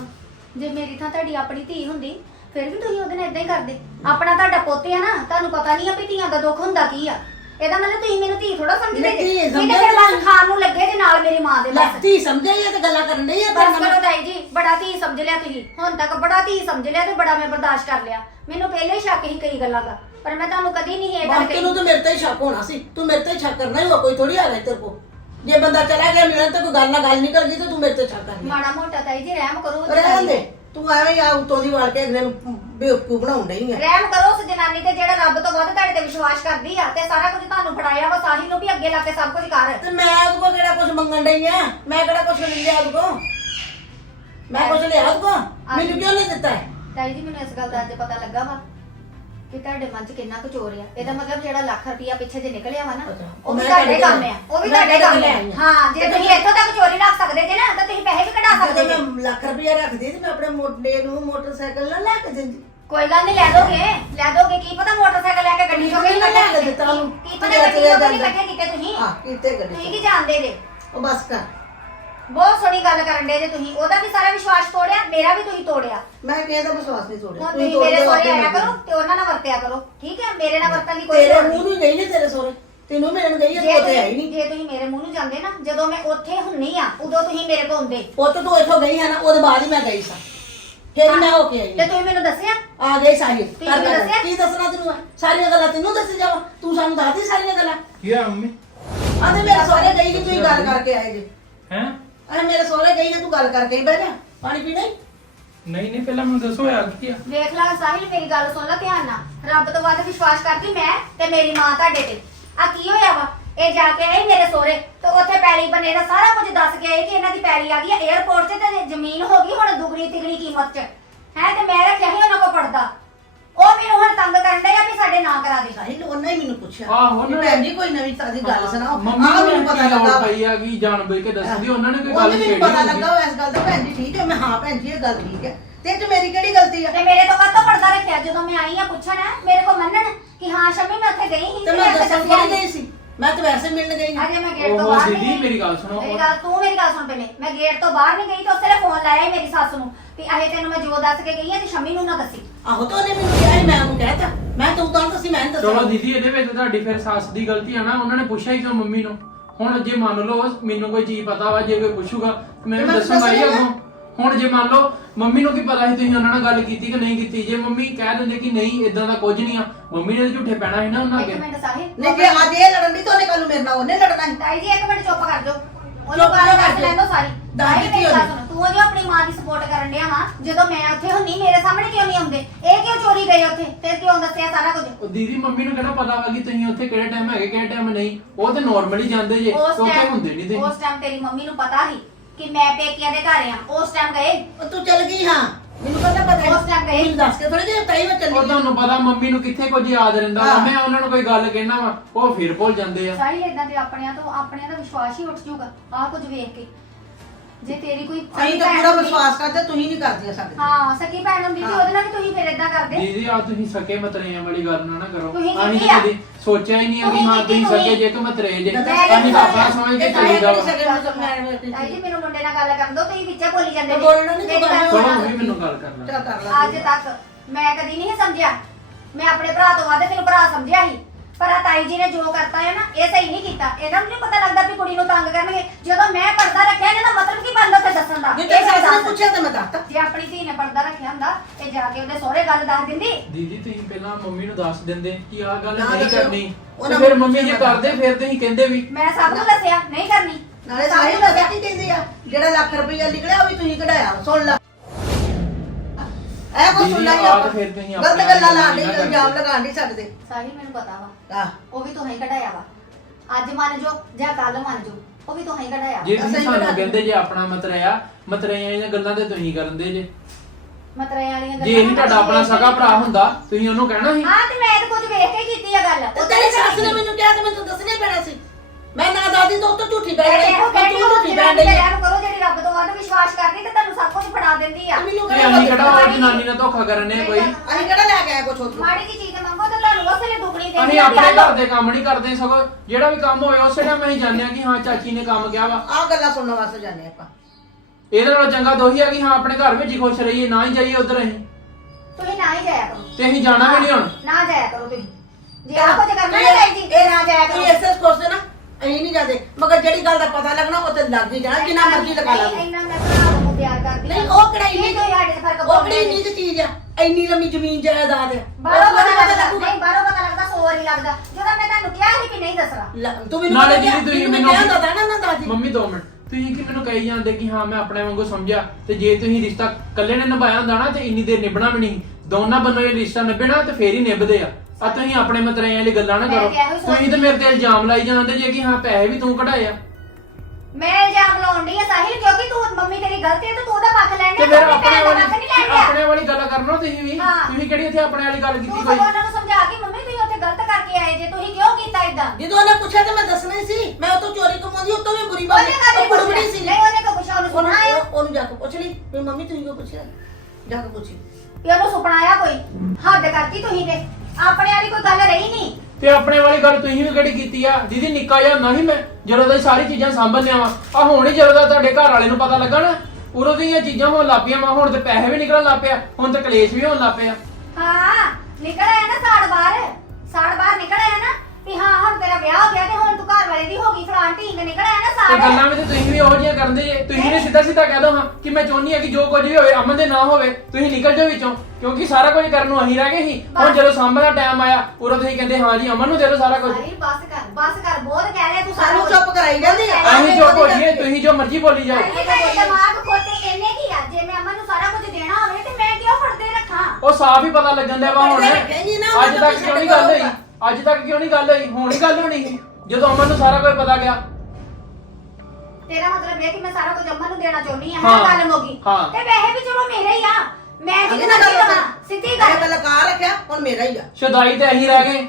ਜੇ ਮੇਰੀ ਥਾਂ ਤੁਹਾਡੀ ਆਪਣੀ ਧੀ ਹੁੰਦੀ ਫਿਰ ਵੀ ਤੁਸੀਂ ਉਹਦੇ ਨਾਲ ਇਦਾਂ ਹੀ ਕਰਦੇ। ਆਪਣਾ ਤੁਹਾਡਾ ਪੋਤੇ ਆ ਨਾ ਤੁਹਾਨੂੰ ਪਤਾ ਨਹੀਂ ਆ ਵੀ ਧੀਆਂ ਦਾ ਦੁੱਖ ਹੁੰਦਾ ਕੀ ਆ। ਇਹਦਾ ਮਤਲਬ ਤੁਸੀਂ ਮੈਨੂੰ ਧੀ ਥੋੜਾ ਸਮਝਦੇ ਨਹੀਂ, ਜੇ। ਨਹੀਂ ਤੇ ਫਿਰ ਬਸ ਖਾਣ ਨੂੰ ਲੱਗੇ ਜੇ ਨਾਲ ਮੇਰੀ ਮਾਂ ਦੇ ਬਸ। ਲੱਤੀ ਸਮਝਿਆ ਇਹ ਤੇ ਗੱਲਾਂ ਕਰਨ ਡਈ ਆ ਬਸ ਤੇਰੇ ਨਾਲ। ਕਰੋ ਤਾਈ ਜੀ ਬੜਾ ਧੀ ਸਮਝ ਲਿਆ ਤੁਸੀਂ। ਹੁਣ ਤੱਕ ਬੜਾ ਧੀ ਸਮਝ ਲਿਆ ਤੇ ਬੜਾ ਮੈਂ ਬਰਦਾਸ਼ਤ ਕਰ ਲਿਆ। ਮੈਨੂੰ ਪਹਿਲੇ ਹੀ ਸ਼ੱਕ ਸੀ ਕਈ ਗੱਲਾਂ ਦਾ। ਪਰ ਮੈਂ ਤੁਹਾਨੂੰ ਕਦੀ ਨਹੀਂ ਇਹ ਗੱਲ ਬਾਕੀ ਨੂੰ ਕਹੀ ਤਾਂ ਮੇਰੇ ਤੇ ਹੀ ਸ਼ੱਕ ਹੋਣਾ ਸੀ। ਤੂੰ ਮੇਰੇ ਤੇ ਹੀ ਸ਼ੱਕ ਕਰਨਾ ਹੀ ਹੋਰ ਕੋਈ ਥੋੜੀ ਆ ਗਿਆ ਤੇਰੇ ਕੋ ਜੇ ਬੰਦਾ ਚਲਾ ਗਿਆ ਮਿਲਣ ਤੇ ਕੋਈ ਗੱਲ ਨਾਲ ਗੱਲ ਨਿਕਲ ਗਈ ਤੇ ਤੂੰ ਮੇਰੇ ਤੇ ਸ਼ੱਕ ਕਰਨੀ। ਮਾੜਾ ਮੋਟਾ ਤਾਈ ਜੀ ਰਹਿਮ ਕਰੋ ਰਹਿਣ ਜਨਾਨੀ ਦੇ। ਤੇ। ਐਵੇਂ ਹੀ ਆ ਉਤੋਂ ਦੀ ਵਾਲ ਕੇ ਅਗਲੇ ਨੂੰ ਬੇਵਕੂਫ ਬਣਾਉਣ ਡਈ ਆ। ਰਹਿਮ ਕਰੋ ਉਸ ਜਨਾਨੀ ਤੇ ਜਿਹੜਾ ਰੱਬ ਤੋਂ ਵੱਧ ਤੁਹਾਡੇ ਤੇ ਵਿਸ਼ਵਾਸ ਕਰਦੀ ਆ ਤੇ ਸਾਰਾ ਕੁਝ ਤੁਹਾਨੂੰ ਫੜਾਇਆ ਵਾ ਸਾਹਿਲ ਨੂੰ ਵੀ ਅੱਗੇ ਲਾ ਕੇ ਸਭ ਕੁਝ ਕਰ। ਤੇ ਮੈਂ ਉਹਦੇ ਕੋ ਕਿਹੜਾ ਕੁਝ ਮੰਗਣ ਡਈ ਆ? ਮੈਂ ਕਿਹੜਾ ਕੁਝ ਲਿਆ ਉਹਦੇ ਕੋ ਮੈਂ ਕੁਝ ਲਿਆ ਉਹਦੇ ਕੋ ਮੈਨੂੰ ਕਿਉਂ ਨਹੀਂ ਦਿੱਤਾ? ਤਾਈ ਜੀ ਮੈਨੂੰ ਇਸ ਗੱਲ ਦਾ ਅੱਜ ਪਤਾ ਲੱਗਾ ਵਾ। ਕਿ ਤੁਹਾਡੇ ਮਨ 'ਚ ਕਿੰਨਾ ਕੁ ਚੋਰ ਆ। ਇਹਦਾ ਮਤਲਬ ਜਿਹੜਾ ਲੱਖ ਰੁਪਇਆ ਪਿੱਛੇ ਜੇ ਨਿਕਲਿਆ ਵਾ ਨਾ। ਉਹ ਵੀ ਤੁਹਾਡੇ ਕੰਮ ਆ। ਉਹ ਵੀ ਤੁਹਾਡੇ ਕੰਮ ਆ। ਹਾਂ ਜੇ ਤੁਸੀਂ ਇੱਥੋਂ ਤੱਕ ਚੋਰੀ ਰੱਖ ਸਕਦੇ ਜੇ ਨਾ ਤਾਂ ਤੁਸੀਂ ਪੈਸੇ ਵੀ ਕਢਾ ਸਕਦੇ ਜਦੋਂ ਜੇ। ਮੈਂ ਲੱਖ ਰੁਪਇਆ ਰੱਖਦੀ ਤੇ ਮੈਂ ਆਪਣੇ ਮੁੰਡੇ ਨੂੰ ਮੋਟਰਸਾਈਕਲ ਨਾਲ ਲੈ ਕੇ ਦਿੰਦੀ ਕੋਈ ਗੱਲ ਨਹੀਂ ਲੈ ਦੋਗੇ। ਲੈ ਦੋਗੇ। ਕੀ ਪਤਾ ਮੋਟਰਸਾਈਕਲ ਲੈ ਕੇ ਗੱਡੀ ਚੋਂ ਮੈਂ ਲੈ ਕੇ ਦਿੱਤਾ ਉਹਨੂੰ। ਕੀ ਪਤਾ ਗੱਡੀ ਚੋਂ ਵੀ ਇਕੱਠੇ ਕੀਤੇ ਤੁਸੀਂ? ਹਾਂ ਕੀਤੇ ਤੁਸੀਂ ਗੱਡੀ ਕੀ ਜਾਣਦੇ ਜੇ? ਉਹ ਬਸ ਕਰ। ਬਹੁਤ ਸੋਹਣੀ ਗੱਲ ਕਰਨ ਦੇ ਜੇ ਤੁਸੀਂ। ਉਹਦਾ ਵੀ ਸਾਰਾ ਵਿਸ਼ਵਾਸ ਤੋੜਿਆ ਮੇਰਾ ਵੀ ਤੁਸੀਂ ਤੋੜਿਆ। ਮੈਂ ਕਿਸੇ ਦਾ ਵਿਸ਼ਵਾਸ ਨਹੀਂ ਤੋੜਿਆ। ਹੁਣ ਤੁਸੀਂ ਮੇਰੇ ਆਪੇ ਆਇਆ ਮੰਨ ਕਰੋ ਤੇ ਉਹਨਾਂ ਨਾਲ ਵਰਤਿਆ ਕਰੋ। ਠੀਕ ਹੈ? ਮੇਰੇ ਨਾਲ ਵਰਤਣ ਦੀ ਕੋਈ ਤੇਰੇ ਲੋੜ ਮੂੰਹ ਨਹੀਂ। ਨੂੰ ਗਈ ਹੈ ਤੇਰੇ ਸੋਰੇ ਤੈਨੂੰ ਮਿਲਣ ਗਈ ਹੈ ਜੇ ਤੂੰ ਹੈ ਹੀ ਤੁਸੀਂ ਨਹੀਂ। ਜੇ ਤੁਸੀਂ ਮੇਰੇ ਮੂੰਹ ਨੂੰ ਜਾਂਦੇ ਨਾ ਜਦੋਂ ਮੈਂ ਉੱਥੇ ਹੁੰਨੀ ਆ ਉਦੋਂ ਤੁਸੀਂ ਮੇਰੇ ਕੋਲ ਹੁੰਦੇ। ਪੁੱਤ ਤੂੰ ਇੱਥੋਂ ਗਈ ਹੈ ਨਾ ਉਹਦੇ ਬਾਅਦ ਹੀ ਮੈਂ ਗਈ ਸਾਂ। ਫਿਰ ਮੈਂ ਹੋ ਕੇ ਆਈ ਤੇ ਤੁਸੀਂ ਮੈਨੂੰ ਦੱਸਿਆ? ਆ ਗਈ ਸਾਹਿਲ ਕਰ ਲੈ ਦੱਸਿਆ? ਕੀ ਦੱਸਣਾ ਤੈਨੂੰ ਮੈਂ? ਸਾਰੀਆਂ ਗੱਲਾਂ ਤੈਨੂੰ ਦੱਸ ਜਾਵਾਂ। ਤੂੰ ਸਾਨੂੰ ਦੱਸਦੀ ਸਾਰੀਆਂ ਗੱਲਾਂ। ਕੀ ਆ ਮੰਮੀ? ਆਂਦੇ ਮੇਰੇ ਸੋਰੇ ਗਈ ਕਿ ਤੁਸੀਂ ਗੱਲ ਕਰਕੇ ਆਏ ਜੀ। ਹੈ? ਅਰੇ ਮੇਰੇ ਸੋਰੇ ਗਈ ਹੈ ਤੂੰ ਗੱਲ ਕਰਕੇ ਹੀ ਬਹਿ ਜਾ। ਪਾਣੀ ਪੀਣਾ ਹੀ? ਨਹੀਂ ਨਹੀਂ ਪਹਿਲਾਂ ਮੈਨੂੰ ਦੱਸੋ ਹੋਇਆ ਕੀ ਆ। ਵੇਖ ਲੈ ਸਾਹਿਲ ਮੇਰੀ ਗੱਲ ਸੁਣ ਲੈ ਧਿਆਨ ਨਾਲ। ਰੱਬ ਤੋਂ ਵੱਧ ਵਿਸ਼ਵਾਸ ਕਰਦੀ ਮੈਂ ਤੇ ਮੇਰੀ ਮਾਂ ਤੁਹਾਡੇ ਤੇ। ਆ ਕੀ ਹੋਇਆ ਵਾ? ਇਹ ਜਾ ਕੇ ਆਈ ਮੇਰੇ ਸੋਹਰੇ ਤੇ ਉੱਥੇ ਪੈਲੀ ਬਣੇ ਦਾ ਸਾਰਾ ਕੁਝ ਦੱਸ ਕੇ ਆਈ ਕਿ ਇਹਨਾਂ ਦੀ ਪੈਲੀ ਆ ਗਈ ਆ 에어ਪੋਰਟ 'ਤੇ ਤੇ ਜ਼ਮੀਨ ਹੋ ਗਈ ਹੁਣ ਦੁਗਣੀ ਤਿਗਣੀ ਕੀਮਤ 'ਚ। ਹੈ ਤੇ ਮੈਂ ਰੱਖਿਆ ਸੀ ਉਹਨਾਂ ਕੋ ਪੜਦਾ ਉਹ ਮੈਨੂੰ ਹੁਣ ਤੰਗ ਕਰਨ ਡਿਆ ਵੀ ਸਾਡੇ ਨਾਂ ਕਰਾ ਦੇ। ਸਾਹਿਲ ਉਹਨੇ ਹੀ ਮੈਨੂੰ ਪੁੱਛਿਆ। ਆਹੋ ਨਾ। ਭੈਣ ਜੀ ਕੋਈ ਨਵੀਂ ਤਾਜ਼ੀ ਗੱਲ ਸੁਣਾਓ। ਮੰਮੀ ਆਹ ਨੂੰ ਮੈਨੂੰ ਪਤਾ ਲੱਗਾ। ਪਈ ਆ ਕਿ ਜਾਣ ਬੁੱਝ ਕੇ ਦੱਸਦੀ ਉਹਨਾਂ ਨੇ ਕੋਈ ਗੱਲ ਉਹਨੇ ਮੈਨੂੰ ਪਤਾ ਹੋਊਗੀ। ਲੱਗਾ ਉਹ ਇਸ ਗੱਲ ਦਾ ਭੈਣ ਜੀ ਠੀਕ ਹੈ। ਮੈਂ ਹਾਂ ਭੈਣ ਜੀ ਇਹ ਗੱਲ ਠੀਕ ਹੈ। ਤੇ ਇਹ ਚ ਮੇਰੀ ਕਿਹੜੀ ਗਲਤੀ ਆ? ਤੇ ਮੇਰੇ ਤੋਂ ਕਾਹਤੋਂ ਪੜਦਾ ਰੱਖਿਆ ਜਦੋਂ ਮੈਂ ਆਈ ਆ ਪੁੱਛਣ ਮੇਰੇ ਕੋ ਮੰਨਣ ਕਿ ਹਾਂ ਸ਼ਮੀ ਮੈਂ ਉੱਥੇ ਗਈ ਸੀ ਤੇ ਮੈਂ ਦੱਸਣ ਦੱਸਿਆ ਥੋੜੀ ਗਈ ਸੀ। ਮੈਂ ਤਾਂ ਵੈਸੇ ਮਿਲਣ ਗਈ ਹਾਂ। ਅਜੇ ਮੈਂ ਗੇਟ ਤੋਂ ਉਹ ਬਾਹਰ ਦੀਦੀ ਨਹੀਂ ਗਈ। ਮੇਰੀ ਗੱਲ ਸੁਣੋ। ਮੇਰੀ ਗੱਲ ਤੂੰ ਮੇਰੀ ਗੱਲ ਸੁਣ ਪਹਿਲੇ। ਮੈਂ ਗੇਟ ਤੋਂ ਬਾਹਰ ਨਹੀਂ ਗਈ ਤੇ ਉਸੇ ਨੇ ਫੋਨ ਲਾਇਆ ਸੀ ਮੇਰੀ ਸੱਸ ਨੂੰ ਵੀ ਆਹੇ ਤੈਨੂੰ ਮੈਂ ਜੋ ਦੱਸ ਕੇ ਗਈ ਆ ਤੇ ਸ਼ਮੀ ਨੂੰ ਨਾ ਦੱਸੀ। ਆਹੋ ਤਾਂ ਉਹਨੇ ਮੈਨੂੰ ਕਿਹਾ ਸੀ, ਮੈਂ ਉਹਨੂੰ ਕਹਿਤਾ। ਮੈਂ ਤੂੰ ਤਾਂ ਦੱਸੀ ਮੈਂ ਦੱਸਿਆ। ਚਲੋ ਦੀਦੀ ਇਹਦੇ ਵਿੱਚ ਤੁਹਾਡੀ ਫਿਰ ਸੱਸ ਦੀ ਗਲਤੀ ਆ ਨਾ। ਉਹਨਾਂ ਨੇ ਪੁੱਛਿਆ ਹੀ ਕਿਉਂ ਮੰਮੀ ਨੂੰ? ਹੁਣ ਜੇ ਮੰਨ ਲਓ ਮੈਨੂੰ ਕੋਈ ਚੀਜ਼ ਪਤਾ ਵਾ ਜੇ ਕੋਈ ਪੁੱਛੂਗਾ ਤੇ ਮੈਂ ਤੇ ਮੈਂ ਦੱਸਾਂਗਾ ਹੀ ਦੱਸਣੀ ਅੱਗੋਂ ਹੁਣ ਜੇ ਮੰਨ ਲਓ ਮੰਮੀ ਨੂੰ ਕੀ ਪਤਾ ਸੀ ਤੁਸੀਂ ਉਹਨਾਂ ਨਾਲ ਗੱਲ ਕੀਤੀ ਕਿ ਨਹੀਂ ਕੀਤੀ? ਜੇ ਮੰਮੀ ਕਹਿ ਦਿੰਦੇ ਕਿ ਨਹੀਂ ਇਦਾਂ ਦਾ ਕੁਝ ਨਹੀਂ ਆ ਮੰਮੀ ਨੇ ਤਾਂ ਝੂਠੇ ਪੈਣਾ ਸੀ ਨਾ ਉਹਨਾਂ ਇੱਕ ਅੱਗੇ। ਮਿੰਟ ਸਾਹਿਬ ਨਹੀਂ ਜੇ ਅੱਜ ਇਹ ਲੜਨ ਦੀ ਤਾਂ ਉਹਨੇ ਕੱਲ ਨੂੰ ਮੇਰੇ ਨਾਲ ਉਹਨੇ ਲੜਨਾ ਸੀ। ਤਾਈ ਜੀ ਇੱਕ ਮਿੰਟ ਚੁੱਪ ਕਰ ਜਾਓ। ਉਹਨੂੰ ਚੁੱਪ ਗੱਲ ਕਿਉਂ ਕਰ ਕਰ ਲੈਂਦੋ ਸਾਰੀ। ਦੱਸ ਤਾਈ ਦਿੱਤੀ ਮੇਰੀ ਗੱਲ ਉਹਨੇ। ਸੁਣ, ਤੂੰ ਜੋ ਆਪਣੀ ਮਾਂ ਦੀ ਸਪੋਰਟ ਕਰਨ ਡਿਆ ਵਾ ਜਦੋਂ ਮੈਂ ਉੱਥੇ ਹੁੰਨੀ ਮੇਰੇ ਸਾਹਮਣੇ ਕਿਉਂ ਨਹੀਂ ਆਉਂਦੇ? ਇਹ ਕਿਉਂ ਚੋਰੀ ਗਏ ਉੱਥੇ? ਤੇ ਕਿਉਂ ਦੱਸਿਆ ਸਾਰਾ ਕੁਝ? ਉਹ ਦੀਦੀ ਮੰਮੀ ਨੂੰ ਕਿਹੜਾ ਪਤਾ ਵਾ ਕਿ ਤੁਸੀਂ ਉੱਥੇ ਕਿਹੜੇ ਟਾਈਮ ਹੈਗੇ ਕਿਹੜੇ ਟਾਈਮ ਨਹੀਂ? ਉਹ ਤੇ ਨਾਰਮਲੀ ਜਾਂਦੇ ਜੇ ਉਸ ਉੱਥੇ ਟਾਈਮ ਹੁੰਦੇ ਨਹੀਂ ਤੁਸੀਂ। ਉਸ ਟਾਈਮ ਤੇਰੀ ਮੰਮੀ ਨੂੰ ਪਤਾ ਸੀ ਕਿ ਮੈਂ ਪੇਕਿਆਂ ਦੇ ਘਰ ਆ ਉਸ ਟਾਈਮ ਗਏ ਉਹ ਤੂੰ ਚੱਲ ਗਈ ਹਾਂ ਮੈਨੂੰ ਕਹਿੰਦਾ ਪਤਾ ਉਸ time ਗਏ। ਮੈਨੂੰ ਦੱਸ ਕੇ ਥੋੜੀ ਜਿਹੀ ਤਾਈ ਮੈਂ ਚੱਲੀ ਉਹ ਗਈ। ਤੁਹਾਨੂੰ ਪਤਾ ਮੰਮੀ ਨੂੰ ਕਿੱਥੇ ਕੁਝ ਯਾਦ ਰਹਿੰਦਾ ਵਾ ਹਾਂ। ਮੈਂ ਉਹਨਾਂ ਨੂੰ ਕੋਈ ਗੱਲ ਕਹਿਣਾ ਵਾ ਉਹ ਫਿਰ ਭੁੱਲ ਜਾਂਦੇ ਆ ਸਾਹਿਲ ਇਦਾਂ ਤੇ ਆਪਣਿਆਂ ਤੋਂ ਆਪਣਿਆਂ ਦਾ ਵਿਸ਼ਵਾਸ ਹੀ ਉੱਠ ਜਾਊਗਾ ਆਹ ਕੁਝ ਵੇਖ ਕੇ ਜੇ ਤੇਰੀ ਕੋਈ ਅਸੀਂ ਤਾਂ ਪੂਰਾ ਵਿਸ਼ਵਾਸ ਕਰਦੇ ਤੁਸੀਂ ਨਹੀਂ ਕਰਦੀਆਂ ਸਾਡੇ ਤੇ। ਹਾਂ ਸਕੀ ਭੈਣ ਹੁੰਦੀ ਤੇ। ਉਹਦੇ ਨਾਲ ਵੀ ਤੁਸੀਂ ਫਿਰ ਇਦਾਂ ਕਰਦੇ ਦੀਦੀ ਆ ਤੁਸੀਂ ਸਕੇ ਮਤਰੇਆਂ ਵਾਲੀ ਗੱਲ ਨਾ ਨਾ ਕਰੋ ਤੁਸੀਂ ਅਸੀਂ ਕੀਤੀ ਤਾਂ ਆ। ਕਦੀ ਸੋਚਿਆ ਹੀ ਨਹੀਂ ਆ ਤੁਸੀਂ ਹਾਂ ਤੁਸੀਂ ਸਕੇ। ਜੇ ਤੂੰ ਮਤਰੇ ਜੇ। ਮੈਂ ਅਸੀਂ ਆਪਣਾ ਸਮਝ ਕੇ ਚੱਲੀਦਾ ਵਾ। ਜੀ ਮੈਨੂੰ ਮੁੰਡੇ ਨਾਲ ਗੱਲ ਕਰਨ ਦੋ ਤੁਸੀਂ ਵਿੱਚੇ ਬੋਲੀ ਜਾਂਦੇ ਬੋਲਣਾ ਨਹੀਂ, ਮੇਰੀ ਤੂੰ ਗੱਲ ਚਲੋ ਸੁਣੋ। ਮੰਮੀ ਮੈਨੂੰ ਗੱਲ ਕਰ ਲੈ। ਚੱਲ ਕਰ ਲਾ। ਅੱਜ ਤੱਕ ਮੈਂ ਕਦੀ ਨਹੀਂ ਸਮਝਿਆ। ਮੈਂ ਆਪਣੇ ਭਰਾ ਤੋਂ ਵੱਧ ਤੈਨੂੰ ਭਰਾ ਸਮਝਿਆ ਸੀ। ਪਰ ਆ ਤਾਈ ਜੀ ਨੇ ਜੋ ਕਰਤਾ ਹੈ ਨਾ ਇਹ ਸਹੀ ਨਹੀਂ ਕੀਤਾ। ਇਹਨਾਂ ਨੂੰ ਨਹੀਂ ਪਤਾ ਲੱਗਦਾ ਵੀ ਕੁੜੀ ਨੂੰ ਤੰਗ ਕਰਨਗੇ। ਜਦੋਂ ਮੈਂ ਪਰਦਾ ਰੱਖਿਆ ਇਹਦਾ ਮਤਲਬ ਕੀ ਬਣਦਾ ਉੱਥੇ ਦੱਸਣ ਦਾ? ਜੇ ਇਹ ਗੱਲ ਸੱਸ ਨੇ ਦੱਸ। ਪੁੱਛਿਆ ਤਾਂ ਮੈਂ ਦੱਸਤਾ। ਜੇ ਆਪਣੀ ਧੀ ਨੇ ਪਰਦਾ ਰੱਖਿਆ ਹੁੰਦਾ ਤੇ ਜਾ ਕੇ ਉਹਦੇ ਸਹੁਰੇ ਗੱਲ ਦੱਸ ਦਿੰਦੀ। ਦੀਦੀ ਤੁਸੀਂ ਪਹਿਲਾਂ ਮੰਮੀ ਨੂੰ ਦੱਸ ਦਿੰਦੇ ਕਿ ਆਹ ਗੱਲ ਨਾ ਨਹੀਂ ਦੱਸਿਓ। ਕਰਨੀ। ਤੇ ਉਹਨਾਂ ਫਿਰ ਨੂੰ ਮੰਮੀ ਜੇ ਪੁੱਛਿਆ ਕਰਦੇ ਫਿਰ ਤੁਸੀਂ ਕਹਿੰਦੇ ਵੀ। ਮੈਂ ਸਭ ਨੂੰ ਦੱਸਿਆ ਨਹੀਂ ਕਰਨੀ। ਨਾਲੇ ਸਭ ਸਾਰੇ ਨੂੰ ਪਤਾ ਦੱਸਿਆ। ਕੀ ਕਹਿੰਦੇ ਆ? ਜਿਹੜਾ ਲੱਖ ਰੁਪਈਆ ਨਿਕਲਿਆ ਉਹ ਵੀ ਤੁਸੀਂ ਕਢਾਇਆ। ਸੁਣ ਲੈ। ਇਹ ਕੋ ਹੀ ਆਹ ਆਪਾਂ। ਤਾਂ ਫਿਰ ਤੁਸੀਂ ਗਲਤ ਆਪਣੇ ਗੱਲਾਂ ਲਾ ਨਾਲ ਨਹੀਂ। ਇਲਜ਼ਾਮ ਲਗਾ ਨਹੀਂ ਸਕਦੇ। ਸਾਹਿਲ ਮੈਨੂੰ ਪਤਾ ਵਾ। ਆਹ। ਉਹ ਵੀ ਹੀ ਕਢਾਇਆ ਵਾ। ਅੱਜ ਮੰਨ ਜੋ ਜਾਂ ਕੱਲ ਮੰਨ ਜੋ ਉਹ ਵੀ ਹੀ ਕਢਾਇਆ। ਜੇ ਤੁਸੀਂ ਅਸੀਂ ਸਾਨੂੰ ਕਢਾ ਕਹਿੰਦੇ ਜੇ ਆਪਣਾ ਮਤਰਿਆ ਮਤਰਿਆਂ ਦੀਆਂ ਗੱਲਾਂ ਤੇ ਤੁਸੀਂ ਕਰਦੇ ਜੇ। ਮਤਰੇ ਵਾਲੀਆਂ ਜੇ ਇਹ ਤੁਹਾਡਾ ਆਪਣਾ ਸਗਾ ਭਰਾ ਹੁੰਦਾ ਤੁਸੀਂ ਉਹਨੂੰ ਕਹਿਣਾ ਸੀ। ਹਾਂ ਤੇ ਮੈਂ ਤਾਂ ਕੁਝ ਵੇਖ ਕੇ ਹੀ ਕੀਤੀ ਆ ਗੱਲ। ਤੇ ਤੇਰੀ ਸੱਸ ਨੇ ਮੈਨੂੰ ਕਿਹਾ ਤੇ ਮੈਨੂੰ ਦੱਸਣਾ ਹੀ ਪੈਣਾ ਸੀ। ਮੈਂ ਨਾ ਦਾਦੀ ਤੋਂ ਉੱਤੋਂ ਝੂਠੀ ਬੈਠ ਮੈਂ ਗਈ। ਇਹੋ ਤੂੰ ਕਹਿੰਦੀ ਹਾਂ ਝੂਠੀ ਕਿ ਬੈਠ ਗਈ ਯਾਰ ਕਰੋ ਜਿਹੜੀ ਰੱਬ ਤੋਂ ਵੱਧ ਵਿਸ਼ਵਾਸ ਕਰਦੀ ਤੇ ਤੁਹਾਨੂੰ ਸਭ ਕੁਝ ਫੜਾ ਦਿੰਦੀ ਆ। ਮੈਨੂੰ ਤੇ ਕਿਹੜਾ ਅਸੀਂ ਕਿਹੜਾ ਉਹ ਮਾੜੀ ਜਨਾਨੀ ਨਾਲ ਧੋਖਾ ਕਰਨੇ ਕੋਈ। ਅਸੀਂ ਕਿਹੜਾ ਲੈ ਕੇ ਆਏ ਕੁਛ ਉੱਧਰੋਂ ਮਾੜੀ ਜੀ ਚੀਜ਼ ਮੰਗੋ ਉਸੇ ਵੇਲੇ ਦੁੱਗਣੀ ਦੇਣੀ ਅਸੀਂ ਆਪਣੇ ਘਰ ਦੇ ਕੰਮ ਨਹੀਂ ਕਰਦੇ ਸਗੋਂ ਜਿਹੜਾ ਵੀ ਕੰਮ ਹੋਏ ਉਸੇ ਟਾਈਮ ਅਸੀਂ ਜਾਣਦੇ ਹਾਂ ਕਿ ਹਾਂ ਚਾਚੀ ਨੇ ਕੰਮ ਕਿਹਾ ਵਾ। ਆਹ ਗੱਲਾਂ ਸੁਣਨ ਵਾਸਤੇ ਜਾਂਦੇ ਆਪਾਂ। ਇਹਦੇ ਨਾਲੋਂ ਚੰਗਾ ਦੋਹੀ ਆ ਕਿ ਹਾਂ ਆਪਣੇ ਘਰ ਵਿੱਚ ਹੀ ਖੁਸ਼ ਰਹੀਏ ਨਾ ਹੀ ਜਾਈਏ ਉਧਰ ਅਸੀਂ। ਤੁਸੀਂ ਨਾ ਹੀ ਜਾਇਆ ਕਰੋ। ਤੇ ਅਸੀਂ ਜਾਣਾ ਵੀ ਨਹੀਂ ਹੁਣ। ਨਾ ਜਾਇਆ ਕਰੋ ਤੁਸੀਂ। ਜੇ ਆਹ ਕੁਝ ਕਰਨਾ ਨਾ ਚਾਹੀ ਜੀ ਇਹ ਨਾ ਜਾਇਆ ਕਰੋ। ਇਹ ਐਸਐਸ ਕੋਰਸ ਨਾ ਅਸੀਂ ਨਹੀਂ ਜਾਂਦੇ। ਮਗਰ ਜਿਹੜੀ ਗੱਲ ਦਾ ਪਤਾ ਲੱਗਣਾ ਉਹ ਤੇ ਲੱਗ ਹੀ ਜਾਣਾ ਜਿੰਨਾ ਮਰਜ਼ੀ ਲਗਾ ਲਾ। ਇੰਨਾ ਮੈਂ ਭਰਾ ਨੂੰ ਪਿਆਰ ਕਰਦੀ ਨਹੀਂ ਉਹ ਕਿਹੜਾ ਇਹ ਇੰਨੀ ਕੋਈ ਸਾਡੇ ਚ ਫ਼ਰਕ ਉਹ ਪਾਉਂਦਾ ਕਿਹੜੀ ਨਹੀਂ। ਇੰਨੀ ਕੁ ਚੀਜ਼ ਆ? ਇੰਨੀ ਲੰਮੀ ਜ਼ਮੀਨ ਜਾਇਦਾਦ ਹੈ ਬਾਹਰੋਂ ਉਹ ਪਤਾ ਪਤਾ ਲੱਗਦਾ ਲੱਗੂਗਾ। ਨਹੀਂ ਬਾਹਰੋਂ ਪਤਾ ਲੱਗਦਾ ਸੌ ਵਾਰੀ ਲੱਗਦਾ। ਜਦੋਂ ਮੈਂ ਤੁਹਾਨੂੰ ਕਿਹਾ ਸੀ ਕਿ ਨਹੀਂ ਦੱਸਣਾ। ਲੈ, ਤੂੰ ਮੈਨੂੰ ਨਾਲੇ ਕਿਹਾ- ਦੀਦੀ ਤੁਸੀਂ ਮੈਨੂੰ ਕਿਹਾ ਤਾਂ ਨਾ ਨਾ ਦਾਦੀ ਮੰਮੀ 2 ਮਿੰਟ। ਤੁਸੀਂ ਕਿ ਮੈਨੂੰ ਕਹੀ ਜਾਂਦੇ ਕਿ ਹਾਂ ਮੈਂ ਆਪਣੇ ਵਾਂਗੂ ਸਮਝਿਆ ਤੇ ਜੇ ਤੁਸੀਂ ਰਿਸ਼ਤਾ ਇਕੱਲੇ ਨੇ ਨਿਭਾਇਆ ਹੁੰਦਾ ਨਾ ਤੇ ਇੰਨੀ ਦੇਰ ਨਿਭਣਾ ਵੀ ਨਹੀਂ। ਦੋਨਾਂ ਇਹ ਰਿਸ਼ਤਾ ਨਿਭਣਾ ਤੇ ਫੇਰ ਹੀ ਨਿਭਦੇ ਆ। ਆ ਤੁਸੀਂ ਆਪਣੇ ਮਤਰਿਆਂ ਵਾਲੀ ਗੱਲਾਂ ਨਾ ਕਰੋ। ਤੁਸੀਂ ਤੇ ਮੇਰੇ ਤੇ ਇਲਜ਼ਾਮ ਲਾਈ ਜਾਂਦੇ ਜੇ ਕਿ ਹਾਂ ਪੈਸੇ ਵੀ ਤੂੰ ਕਢਾਏ ਆ। ਮੈਂ ਇਲਜ਼ਾਮ ਲਾਉਣ ਡਈ ਆ ਸਾਹਿਲ ਕਿਉਂਕਿ ਤੂੰ ਮੰਮੀ ਤੇਰੀ ਗਲਤੀ ਹੈ ਤੇ ਤੂੰ ਉਹਦਾ ਪੱਖ ਲੈਣਾ ਤੇ ਫਿਰ ਆਪਣੀ ਵਾਲੀ ਪੱਖ ਨਹੀਂ ਲੈਣ ਡਿਆ। ਆਪਣੇ ਵਾਲੀ ਗੱਲ ਕਰਨੋ ਤੁਸੀਂ ਵੀ। ਹਾਂ। ਤੁਸੀਂ ਕਿਹੜੀ ਇੱਥੇ ਆਪਣੇ ਵਾਲੀ ਗੱਲ ਤੂੰ ਕੀਤੀ ਸਗੋਂ ਕੋਈ ਉਹਨਾਂ ਨੂੰ ਸਮਝਾ ਕੇ ਮੰਮੀ ਤੁਸੀਂ ਉੱਥੇ ਗਲਤ ਕਰਕੇ ਆਏ ਜੇ ਤੁਸੀਂ ਕਿਉਂ ਕੀਤਾ ਇਦਾਂ ਜਦੋਂ ਉਹਨੇ ਪੁੱਛਿਆ ਤੇ ਮੈਂ ਦੱਸਣਾ ਹੀ ਸੀ। ਮੈਂ ਉਹ ਤੋਂ ਚੋਰੀ ਕਮਾਉਂਦੀ ਉਹ ਤੋਂ ਵੀ ਬੁਰੀ ਬਾਤ ਉਹਨੇ ਕਦੇ ਉਹ ਕੁੜਬੜੀ ਸੀ। ਨਹੀਂ ਉਹਨੇ ਕੋ ਪੁੱਛਿਆ? ਉਹਨੂੰ ਉਹਨੂੰ ਸੁਣਾਇਆ? ਉਹ- ਉਹਨੂੰ ਜਾ ਕੇ ਪੁੱਛ ਲਈ। ਵੀ ਮੰਮੀ ਤੁਸੀਂ ਕਿਉਂ ਪੁੱਛਿਆ? ਜਾ ਕੇ ਪੁੱਛੀ ਕਿ ਉਹਨੂੰ ਸੁਪਨਾ ਆਇਆ ਕੋਈ? ਹੱਦ ਕਰਤੀ ਤੁਸੀਂ ਤੇ। ਆਪਣੇ ਵਾਲੀ ਕੋਈ ਗੱਲ ਰਹੀ ਨਹੀਂ। ਤੇ ਆਪਣੇ ਵਾਲੀ ਗੱਲ ਤੁਸੀਂ ਵੀ ਕਿਹੜੀ ਕੀਤੀ ਆ? ਦੀਦੀ ਨਿੱਕਾ ਜਿਹਾ ਨਹੀਂ ਮੈਂ, ਜਦੋਂ ਦਾ ਸਾਰੀ ਚੀਜ਼ਾਂ ਸੰਭਲ ਲਿਆ ਵਾ। ਆ ਹੁਣ ਹੀ ਜਦੋਂ ਦਾ ਤੁਹਾਡੇ ਘਰ ਵਾਲੇ ਨੂੰ ਪਤਾ ਲੱਗਾ ਨਾ, ਉਦੋਂ ਦੀਆਂ ਇਹ ਚੀਜ਼ਾਂ ਹੋਣ ਲੱਗ ਪਈਆਂ ਵਾ। ਹੁਣ ਤੇ ਪੈਸੇ ਵੀ ਨਿਕਲਣ ਲੱਗ ਪਿਆ, ਹੁਣ ਤੇ ਕਲੇਸ਼ ਵੀ ਹੋਣ ਲੱਗ ਪਿਆ। ਹਾਂ, ਨਿਕਲ ਆਇਆ ਨਾ ਸਾੜ ਬਾਹਰ। ਸਾੜ ਬਾਹਰ ਨਿਕਲ ਆਇਆ ਨਾ। ਵੀ ਹਾਂ ਹੁਣ ਤੇਰਾ ਵਿਆਹ ਹੋ ਗਿਆ ਤੇ ਹੁਣ ਤੂੰ ਘਰ ਵਾਲੇ ਦੀ ਹੋ ਗਈ ਫਲਾਣ ਢੀਂਗ ਨਿਕਲ ਆਇਆ ਨਾ ਤੇ ਗੱਲਾਂ ਵੀ ਤੇ ਤੁਸੀਂ ਵੀ ਉਹੋ ਜਿਹੀਆਂ ਕਰਦੇ ਜੇ। ਤੁਸੀਂ ਨੇ ਸਿੱਧਾ ਸਿੱਧਾ ਕਹਿ ਦੋ ਹਾਂ ਕਿ ਮੈਂ ਚਾਹੁੰਦੀ ਆ ਕਿ ਜੋ ਕੁਝ ਵੀ ਹੋਵੇ ਅਮਨ ਦੇ ਨਾ ਹੋਵੇ ਤੁਸੀਂ ਨਿਕਲ ਜਾਓ ਵਿੱਚੋਂ। ਕਿਉਂਕਿ ਸਾਰਾ ਕੁਝ ਕਰਨ ਨੂੰ ਅਸੀਂ ਰਹਿ ਗਏ ਸੀ। ਹੁਣ ਜਦੋਂ ਸਾਂਭਣ ਦਾ ਟਾਈਮ ਆਇਆ ਉਦੋਂ ਤੁਸੀਂ ਕਹਿੰਦੇ ਹਾਂ ਜੀ ਅਮਨ ਨੂੰ ਦੇ ਦਿਓ ਸਾਰਾ ਕੁਝ। ਸਾਹਿਲ ਬਸ ਕਰ ਬਸ ਕਰ ਬਹੁਤ ਕਹਿ ਰਿਹਾ ਤੂੰ ਸਾਰਾ ਸਾਨੂੰ। ਚੁੱਪ ਕਰਾਈ ਜਾਂਦੀ ਆ। ਅਸੀਂ ਜੋ ਬੋਲੀਏ ਤੁਸੀਂ ਜੋ ਮਰਜ਼ੀ ਬੋਲੀ ਜਾਓ। ਇਹ ਤੁਹਾਡੇ ਦਿਮਾਗ ਖੋਤੇ ਇੰਨੇ ਕੀ ਆ ਜੇ ਮੈਂ ਅਮਨ ਨੂੰ ਸਾਰਾ ਕੁਝ ਦੇਣਾ ਹੋਵੇ ਤੇ ਉਹ ਸਾਫ਼ ਹੀ ਪਤਾ ਲੱਗਣ ਦਿਆ ਵਾ ਹੁਣ। ਅੱਜ ਤੱਕ ਕਿਉਂ ਸਾਡੇ ਗੱਲ ਹੋਈ? ਅੱਜ ਤੱਕ ਕਿਉਂ ਨਹੀਂ ਗੱਲ ਹੋਈ? ਹੁਣ ਹੀ ਗੱਲ ਹੋਣੀ ਸੀ ਜਦੋਂ ਅਮਨ ਨੂੰ ਸਾਰਾ ਕੁਝ ਪਤਾ ਗਿਆ। ਤੇਰਾ ਮਤਲਬ ਇਹ ਕਿ ਮੈਂ ਸਾਰਾ ਕੁਝ ਅਮਨ ਨੂੰ ਦੇਣਾ ਚਾਹੁੰਦੀ ਆ ਹਾਂ। ਹੈ ਗੱਲ ਹਾਂ। ਤੇ ਵੈਸੇ ਵੀ ਚਲੋ ਮੇਰੇ ਹੀ ਆ। ਮੈਂ ਨਾ ਨਾਲ ਗੱਲ ਕਰਾਂ। ਸਿੱਧੀ ਗੱਲ। ਕਾਰ ਰੱਖਿਆ ਹੁਣ ਮੇਰਾ ਹੀ ਆ। ਸ਼ਦਾਈ ਤੇ ਅਸੀਂ ਰਹਿ ਗਏ।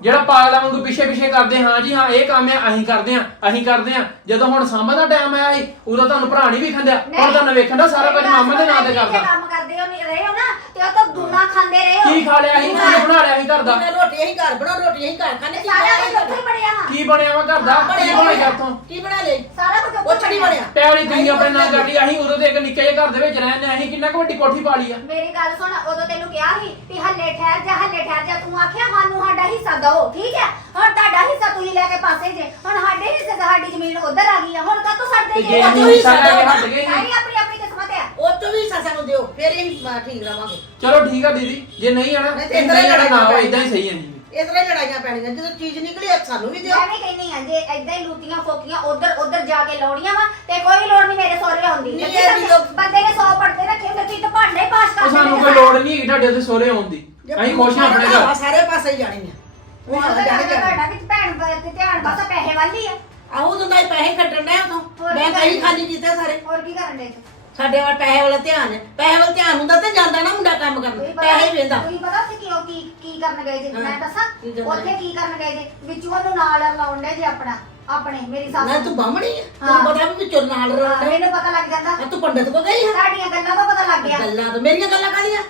ਜਿਹੜਾ ਪਾਗਲਾਂ ਵਾਂਗੂ ਪਿੱਛੇ ਪਿੱਛੇ ਕਰਦੇ ਹਾਂ ਜੀ ਹਾਂ ਇਹ ਕੰਮ ਹੈ ਅਸੀਂ ਕਰਦੇ ਹਾਂ ਅਸੀਂ ਕਰਦੇ ਹਾਂ। ਜਦੋਂ ਹੁਣ ਸਾਂਭਣ ਦਾ ਟਾਈਮ ਆਇਆ ਸੀ ਉਦੋਂ ਤੁਹਾਨੂੰ ਭਰਾ ਨਹੀਂ ਵੇਖਣ ਦਿਆ ਹੁਣ ਤੁਹਾਨੂੰ ਵੇਖਣ ਦਾ ਸਾਰਾ ਕੁਝ ਮਾਮਾ ਦੇ ਨਾਂ ਤੇ ਕਰਦਾ। ਕੰਮ ਕਰਦੇ ਹੋ ਨਹੀਂ ਰਹੇ ਹੋ ਨਾ ਤੇ ਉਹ ਤਾਂ ਦੁਨਾ ਖਾਂਦੇ ਰਹੇ ਹੋ। ਕੀ ਖਾ ਲਿਆ ਸੀ? ਕੀ ਬਣਾ ਲਿਆ ਸੀ ਘਰ ਦਾ। ਮੈਂ ਰੋਟੀ ਅਸੀਂ ਘਰ ਬਣਾ ਰੋਟੀ ਅਸੀਂ ਘਰ ਖਾਣੇ ਸਾਰਾ ਕੁਝ ਉੱਥੇ ਬਣਿਆ ਵਾ। ਕੀ ਬਣਿਆ ਵਾ ਘਰ ਦਾ? ਕੀ ਬਣ ਗਿਆ ਉੱਥੋਂ ਕੀ ਬਣਾ ਲਈ ਸਾਰਾ ਕੁਝ ਉੱਥੇ ਨਹੀਂ ਬਣਿਆ। ਬਣਿਆ। ਪੈੜੀ ਤੁਸੀਂ ਆਪਣੇ ਨਾਲ ਕਰ ਲਈ ਅਸੀਂ ਉਦੋਂ ਤੇ ਇੱਕ ਨਿੱਕੇ ਜਿਹੇ ਘਰ ਦੇ ਵਿੱਚ ਰਹਿੰਦੇ ਅਸੀਂ ਕਿੰਨਾ ਕੁ ਵੱਡੀ ਕੋਠੀ ਪਾ ਲਈ ਆ। ਮੇਰੀ ਗੱਲ ਸੁਣ ਉਦੋਂ ਤੈਨੂੰ ਕਿਹਾ ਸੀ ਵੀ ਹੱਲੇ ਠਹਿਰ ਜਾ ਹੱਲੇ ਠਹਿਰ ਜਾ। ਤੂੰ ਆਖਿਆ ਸਾਨੂੰ ਸਾਡਾ ਹਿੱਸਾ ਦਿਓ ਠੀਕ ਹੈ? ਹੁਣ ਤੁਹਾਡਾ ਹਿੱਸਾ ਤੁਸੀਂ ਲੈ ਕੇ ਪਾਸੇ ਜੇ। ਹੁਣ ਸਾਡੇ ਹਿੱਸੇ ਤੇ ਸਾਡੀ ਜ਼ਮੀਨ ਉਧਰ ਆ ਗਈ ਆ। ਹੁਣ ਕਾ ਤੂੰ ਤੇ ਸਾਡੇ ਜੇ ਜੇ ਅਸੀਂ ਹਿੱਸਾ ਲੈ ਕੇ ਹਟ ਗਏ ਸਾਰੀ ਆਪਣੀ ਆਪਣੀ ਕਿਸਮਤ ਹੈ ਉਹ ਤੋਂ ਵੀ ਸਸਾ ਨੂੰ ਦਿਓ ਫਿਰ ਅਸੀਂ ਅਹ, ਠੀਕ ਰਵਾਂਗੇ। ਚਲੋ ਠੀਕ ਆ ਦੀਦੀ ਜੇ ਨਹੀਂ ਆਣਾ ਨਹੀਂ ਤੇ ਤੇ ਹੀ ਨਹੀਂ ਨਾ ਇਦਾਂ ਹੀ ਸਹੀ ਹੈ ਜੀ। ਇਸ ਤਰ੍ਹਾਂ ਹੀ ਲੜਾਈਆਂ ਪੈਣੀਆਂ ਜਦੋਂ ਚੀਜ਼ ਨਿਕਲੀ ਆ, ਸਾਨੂੰ ਵੀ ਦਿਓ। ਮੈਂ ਵੀ ਕਹਿੰਨੀ ਆ ਜੇ ਐਦਾਂ ਹੀ ਲੂਤੀਆਂ ਫੋਕੀਆਂ ਉਧਰ ਉਧਰ ਜਾ ਕੇ ਲਾਉਣੀਆਂ ਵਾ ਤੇ ਕੋਈ ਲੋੜ ਨਹੀਂ ਮੇਰੇ ਸਹੁਰੇ ਆਉਂਦੀ ਨਹੀਂ, ਇਹ ਵੀ ਤਾਂ ਲੋਕ- ਬੰਦੇ ਨੇ 100 ਪੜਦੇ ਰੱਖੇ ਹੁੰਦੇ ਤੁਸੀਂ ਤਾਂ ਭਾਂਡੇ ਪਾਸ ਉਹ ਕਰਦੇ ਸਾਨੂੰ ਕੋਈ ਲੋੜ ਨਹੀਂ ਹੈਗੀ ਤੁਹਾਡੇ ਉੱਤੇ ਸੋਹਰੇ ਆਉਣ ਦੀ। ਅਸੀਂ ਖੁਸ਼ ਹਾਂ ਆਪਣੇ ਘਰ। ਸਾਰੇ ਪਾਸੇ ਹੀ ਜਾਣੀ ਆ ਉਹ ਉਹ ਆ ਜਾਣੇ ਜਾਣੇ। ਤੁਹਾਡਾ ਵੀ ਭੈਣ ਬ- ਤੇ ਧਿਆਨ ਬਸ ਪੈਸੇ ਵੱਲ ਹੀ ਆ। ਆਹੋ ਤੂੰ ਨਹੀਂ ਪੈਸੇ ਖੱਟਣ ਡਿਆ ਤੂੰ ਹੋਰ ਮੈਂ ਕੀ ਕਹੀ ਕਰਨਾ? ਖਾਲੀ ਕੀਤੇ ਸਾਰੇ। ਹੋਰ ਕੀ ਕਰਨ ਦੇ ਸਾਡੇ ਵੱਲ ਪੈਸੇ ਵਾਲਾ ਧਿਆਨ ਹੈ ਪੈਸੇ ਵੱਲ ਧਿਆਨ ਹੁੰਦਾ ਤੇ ਜਾਂਦਾ ਨਾ ਮੁੰਡਾ ਕੰਮ ਕਰਨ। ਪੈਸੇ ਹੀ ਵੇਂਦਾ। ਤੁਸੀਂ ਪਤਾ ਸੀ ਕਿਉਂ ਕੀ ਕੀ ਕਰਨ ਗਏ ਜੇ? ਹਾਂ। ਮੈਂ ਦੱਸਾਂ? ਕੀ ਕਰਨ ਉੱਥੇ ਗਏ? ਕੀ ਕਰਨ ਗਏ ਜੇ? ਵਿੱਚੋਂ ਉਹਨੂੰ ਨਾਲ ਲਾਉਣ ਦੇ ਜੇ ਆਪਣਾ। ਆਪਣੇ ਮੇਰੀ ਸੱਸ ਨਾ ਨੂੰ। ਤੂੰ ਬਾਹਮਣੀ ਆ? ਹਾਂ। ਤੈਨੂੰ ਪਤਾ ਵੀ ਵਿੱਚੋਂ ਨਾਲ ਹਾਂ, ਰੋਣ ਮੈਨੂੰ ਪਤਾ ਲੱਗ ਜਾਂਦਾ। ਆ ਤੂੰ ਪੰਡਤ ਕੋ ਗਈ ਹੈ ਸਾਡੀਆਂ ਗੱਲਾਂ ਤੋਂ ਪਤਾ ਲੱਗ ਗਿਆ। ਗੱਲਾਂ ਤਾਂ ਮੇਰੀਆਂ ਗੱਲਾਂ ਕਾਹਦੀਆਂ?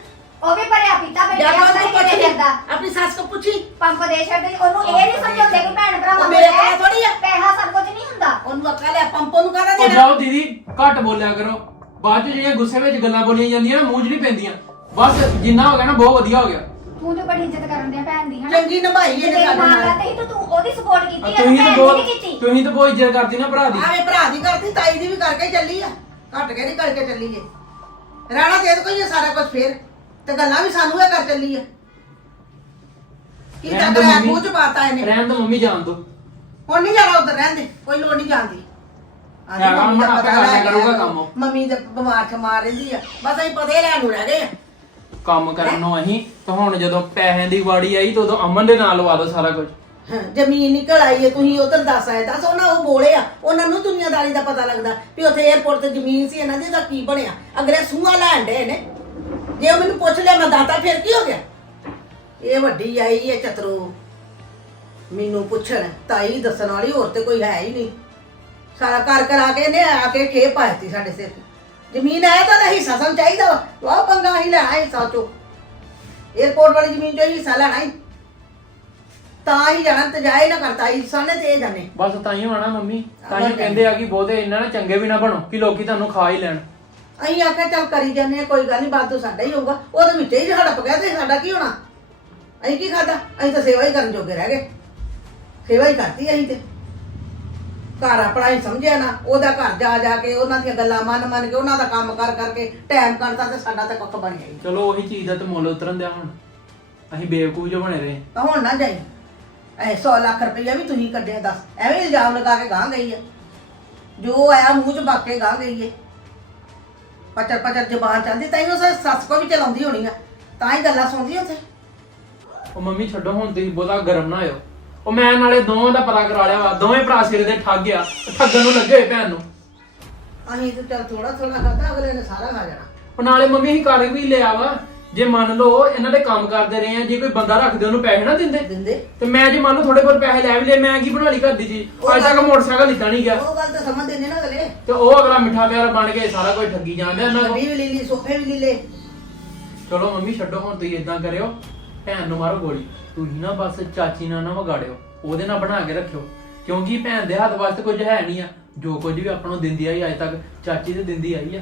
ਉਹ ਵੀ ਭਰਿਆ ਪੀਤਾ ਜਾ ਉਹਨੂੰ ਲਈ ਫਿਰਦਾ ਆਪਣੀ ਸੱਸ ਕੋ ਪੁੱਛੀ। ਪੰਪ ਦੇ ਛੱਡਦੇ ਉਹਨੂੰ ਇਹ ਨਹੀਂ ਸਮਝਾਉਂਦੇ ਕਿ ਭੈਣ ਭਰਾਵਾਂ ਉਹ ਮੇਰੇ ਕੋਲ ਥੋੜ੍ਹੀ ਆ। ਪੈਸਾ ਸਭ ਕੁਝ ਨਹੀਂ ਹੁੰਦਾ। ਉਹਨੂੰ ਅਕਲ ਹੈ ਪੰਪੋ ਨੂੰ ਕਾਹਦਾ ਉਹ ਜਾਓ ਦੀਦੀ ਘੱਟ ਬੋਲਿਆ ਕਰੋ। ਬਾਅਦ ਚ ਜਿਹੜੀਆਂ ਗੁੱਸੇ ਵਿੱਚ ਗੱਲਾਂ ਬੋਲੀਆਂ ਜਾਂਦੀਆਂ ਨਾ ਮੂੰਹ 'ਚ ਨਹੀਂ ਪੈਂਦੀਆਂ। ਬਸ ਜਿੰਨਾ ਹੋ ਗਿਆ ਨਾ ਬਹੁਤ ਵਧੀਆ ਹੋ ਗਿਆ। ਤੂੰ ਤੇ ਬੜੀ ਇੱਜ਼ਤ ਕਰਨ ਦੇ ਭੈਣ ਦੀ ਹਨਾ? ਚੰਗੀ ਨਿਭਾਈ ਇਹਨੇ ਸਾਡੇ ਮਾਂ ਨਾਲ। ਸੀ ਤੂੰ ਤੂੰ ਉਹਦੀ ਸਪੋਰਟ ਕੀਤੀ ਆ ਤੁਸੀਂ ਤਾਂ ਭੈਣ ਦੀ ਬਹੁਤ ਨਹੀਂ ਕੀਤੀ। ਤੁਸੀਂ ਤਾਂ ਬਹੁਤ ਇੱਜ਼ਤ ਕਰਦੀ ਨਾ ਭਰਾ ਦੀ। ਆਵੇਂ ਭਰਾ ਦੀ ਕਰਦੀ ਤਾਈ ਦੀ ਵੀ ਕਰਕੇ ਚੱਲੀ ਆ। ਘੱਟ ਕੇ ਨਹੀਂ ਕਰਕੇ ਚੱਲੀ ਏ ਰਾਣਾ ਦੇ ਕੋਈ ਇਹ ਸਾਰਾ ਕੁਝ ਫੇਰ। ਤੇ ਗੱਲਾਂ ਵੀ ਸਾਨੂੰ ਇਹ ਕਰ ਚੱਲੀ ਆ। ਕੀ ਰਹਿਣ ਟੱਕ ਦਿਓ ਮੰਮੀ। ਮੂੰਹ ਚ ਪਾਤਾ ਇਹਨੇ। ਰਹਿਣ ਤੋਂ ਮੰਮੀ ਜਾਣ ਦੋ। ਹੁਣ ਨਹੀਂ ਜਾਣਾ ਉਧਰ ਰਹਿੰਦੇ ਕੋਈ ਲੋੜ ਨਹੀਂ ਜਾਂਦੀ ਹੈਗਾ, ਹੁਣ ਆਪੇ ਕਰ ਲਿਆ ਕਰੂਗਾ ਕੰਮ। ਮੰਮੀ ਦੇ ਬਿਮਾਰ ਛਮਾਰ ਰਹਿੰਦੀ ਆ। ਬਸ ਅਸੀਂ ਪਤਾ ਹੀ ਲੈਣ ਨੂੰ ਰਹਿ ਗਏ ਆ। ਕੰਮ ਕਰਨ ਨੂੰ ਅਸੀਂ ਤਾਂ ਹੁਣ ਜਦੋਂ ਪੈਸਿਆਂ ਦੀ ਵਾੜੀ ਆਈ ਤਾਂ ਉਦੋਂ ਅਮਨ ਦੇ ਨਾਲ ਲਵਾ ਦੋ ਸਾਰਾ ਕੁਝ। ਹਾਂ, ਜ਼ਮੀਨ ਨਿਕਲ ਆਈ ਹੈ ਤੁਸੀਂ ਉਧਰ ਦੱਸ ਆਏ। ਦੱਸ ਉਹਨਾਂ ਉਹ ਬੋਲੇ ਆ। ਉਹਨਾਂ ਨੂੰ ਦੁਨੀਆਦਾਰੀ ਦਾ ਪਤਾ ਲੱਗਦਾ ਵੀ ਉੱਥੇ 에어ਪੋਰਟ ਤੇ ਜ਼ਮੀਨ ਸੀ ਇਹਨਾਂ ਦੀ ਦਾ ਕੀ ਬਣਿਆ? ਅਗਲੇ ਸੂਹਾ ਲੈਣ ਦੇ ਨੇ। ਜੇ ਉਹ ਮੈਨੂੰ ਪੁੱਛ ਲਿਆ ਮੈਂ ਦਾਤਾ ਫਿਰ ਕੀ ਹੋ ਗਿਆ? ਇਹ ਵੱਡੀ ਆਈ ਹੈ ਚਤਰੋ। ਮੈਨੂੰ ਪੁੱਛਣ ਤਾਈ ਦੱਸਣ ਵਾਲੀ ਹੋਰ ਤੇ ਕੋਈ ਹੈ ਹੀ ਨਹੀਂ। ਸਾਰਾ ਕਰ ਕਰਾ ਕੇ ਨੇ ਆ ਕੇ ਖੇ ਪਾਇਤੀ ਸਾਡੇ ਸਿਰ ਤੇ। ਜ਼ਮੀਨ ਆਇਆ ਤਾਂ ਹਿੱਸਾ ਸਾਨੂੰ ਚਾਹੀਦਾ ਵਾ। ਉਹ ਪੰਗਾ ਹੀ ਲੈਣਾ ਹਿੱਸਾ ਚੋ। 에어ਪੋਰਟ ਵਾਲੀ ਜ਼ਮੀਨ ਚੋਂ ਹੀ ਹਿੱਸਾ ਲੈਣਾ ਹੀ। ਤਾਂ ਹੀ ਜਾਣਾ ਤੇ ਜਾਏ ਨਾ ਕਰਤਾ ਹਿੱਸਾ ਨੇ ਤੇ ਇਹ ਜਾਣੇ। ਬਸ ਤਾਂ ਹੀ ਹੋਣਾ ਮੰਮੀ। ਤਾਂ ਹੀ ਕਹਿੰਦੇ ਆ ਕਿ ਬਹੁਤੇ ਇਹਨਾਂ ਨੇ ਚੰਗੇ ਵੀ ਨਾ ਬਣੋ ਕਿ ਲੋਕੀ ਤੁਹਾਨੂੰ ਖਾ ਹੀ ਲੈਣ। ਅਸੀਂ ਆਖਿਆ ਚੱਲ ਕਰੀ ਜਾਂਦੇ ਆ ਕੋਈ ਗੱਲ ਨਹੀਂ ਬਾਤ ਤਾਂ ਸਾਡਾ ਹੀ ਹੋਊਗਾ। ਉਹਦੇ ਵਿੱਚ ਹੀ ਹੜਪ ਗਿਆ ਤੇ ਸਾਡਾ ਕੀ ਹੋਣਾ? ਅਸੀਂ ਕੀ ਖਾਦਾ ਅਸੀਂ ਤਾਂ ਸੇਵਾ ਹੀ ਕਰਨ ਜੋਗੇ ਰਹਿ ਗਏ। ਸੇਵਾ ਹੀ ਕਰਤੀ ਅਸੀਂ ਤੇ। ਘਰ ਆਪਣਾ ਹੀ ਸਮਝਿਆ ਨਾ ਉਹਦਾ ਘਰ ਜਾ ਜਾ ਕੇ ਉਹਨਾਂ ਦੀਆਂ ਗੱਲਾਂ ਮੰਨ ਮੰਨ ਕੇ ਉਹਨਾਂ ਦਾ ਕੰਮ ਕਰ ਕਰਕੇ ਟਾਈਮ ਕੱਢਤਾ ਤੇ ਸਾਡਾ ਤਾਂ ਕੁੱਖ ਬਣ ਗਿਆ ਹੀ। ਚਲੋ ਉਹੀ ਚੀਜ਼ ਦਾ ਤੇ ਮੁੱਲ ਉਤਰਨ ਦਿਆ ਹੁਣ। ਅਸੀਂ ਬੇਵਕੂਫ ਜੋ ਬਣੇ ਰਹੇ। ਤਾਂ ਹੁਣ ਨਾ ਜਾਈ। ਐ 100 ਲੱਖ ਰੁਪਈਆ ਵੀ ਤੁਸੀਂ ਕੱਢਿਆ ਦੱਸ। ਐਵੇਂ ਇਲਜ਼ਾਮ ਲਗਾ ਕੇ ਗਾਂ ਗਈ ਹੈ ਜੋ ਆਇਆ ਮੂੰਹ 'ਚ ਬਾਕੇ ਗਾਂ ਗਈ ਹੈ ਪਚਰ ਪਚਰ ਜ਼ਬਾਨ ਚੱਲਦੀ ਤਾਂ ਹੀ ਉਹ ਸੱਸ ਕੋ ਵੀ ਚਲਾਉਂਦੀ ਹੋਣੀ ਆ। ਤਾਂ ਹੀ ਗੱਲਾਂ ਸੁਣਦੀ ਉੱਥੇ। ਉਹ ਮੰਮੀ ਛੱਡੋ ਹੁਣ ਤੁਸੀਂ ਬਹੁਤਾ ਗਰਮ ਨਾ ਹੋਇਓ। ਉਹ ਮੈਂ ਨਾਲੇ ਦੋਵਾਂ ਦਾ ਪਤਾ ਕਰਾ ਲਿਆ ਵਾ। ਦੋਵੇਂ ਭਰਾ ਸਿਰ ਦੇ ਠੱਗ ਗਿਆ ਠੱਗਣ ਨੂੰ ਲੱਗੇ ਹੋਏ ਭੈਣ ਨੂੰ। ਅਸੀਂ ਤਾਂ ਚੱਲ ਥੋੜਾ ਥੋੜਾ ਖਾਦਾ ਅਗਲੇ ਨੇ ਸਾਰਾ ਖਾ ਜਾਣਾ। ਉਹ ਨਾਲੇ ਮੰਮੀ ਅਸੀਂ ਕਰ ਵੀ ਲਿਆ ਵਾ। ਜੇ ਮੰਨ ਲਓ ਇਹਨਾਂ ਦੇ ਕੰਮ ਕਰਦੇ ਰਹੇ ਆ ਜੇ ਕੋਈ ਬੰਦਾ ਰੱਖਦੇ ਉਹਨੂੰ ਪੈਸੇ ਨਾ ਦਿੰਦੇ। ਦਿੰਦੇ। ਤੇ ਮੈਂ ਜੇ ਮੰਨ ਲਓ ਥੋੜੇ ਬਹੁਤ ਪੈਸੇ ਲੈ ਵੀ ਲਏ ਮੈਂ ਕੀ ਬਣਾ ਲਈ ਘਰ ਦੀ ਚੀਜ਼? ਅੱਜ ਤੱਕ ਮੋਟਰਸਾਈਕਲ ਲਿੱਤਾ ਨਹੀਂ ਗਿਆ। ਉਹ ਗੱਲ ਤਾਂ ਸਮਝਦੇ ਨੇ ਨਾ ਅਗਲੇ। ਤੇ ਉਹ ਅਗਲਾ ਮਿੱਠਾ ਪਿਆਰਾ ਬਣ ਕੇ ਸਾਰਾ ਕੁਝ ਠੱਗੀ ਜਾਂਦੇ ਉਹਨਾਂ ਕੋਲ। ਗੱਡੀ ਵੀ ਲੈ ਲਈ ਸੋਫੇ ਵੀ ਲੈ ਲਏ। ਚਲੋ ਮੰਮੀ ਛੱਡੋ ਹੁਣ ਤੁਸੀਂ ਇਦਾਂ ਕਰਿਓ। ਭੈਣ ਨੂੰ ਮਾਰੋ ਗੋਲੀ। ਤੁਸੀਂ ਨਾ ਬਸ ਚਾਚੀ ਨਾਲ ਨਾ ਵਿਗਾੜਿਓ। ਉਹਦੇ ਨਾਲ ਬਣਾ ਕੇ ਰੱਖਿਓ। ਕਿਉਂਕਿ ਭੈਣ ਦੇ ਹੱਥ ਵਾਸਤੇ ਕੁਝ ਹੈ ਨਹੀਂ ਆ। ਜੋ ਕੁਝ ਵੀ ਆਪਾਂ ਨੂੰ ਦਿੰਦੀ ਆਈ ਅੱਜ ਤੱਕ ਚਾਚੀ ਤੇ ਦਿੰਦੀ ਆਈ ਆ।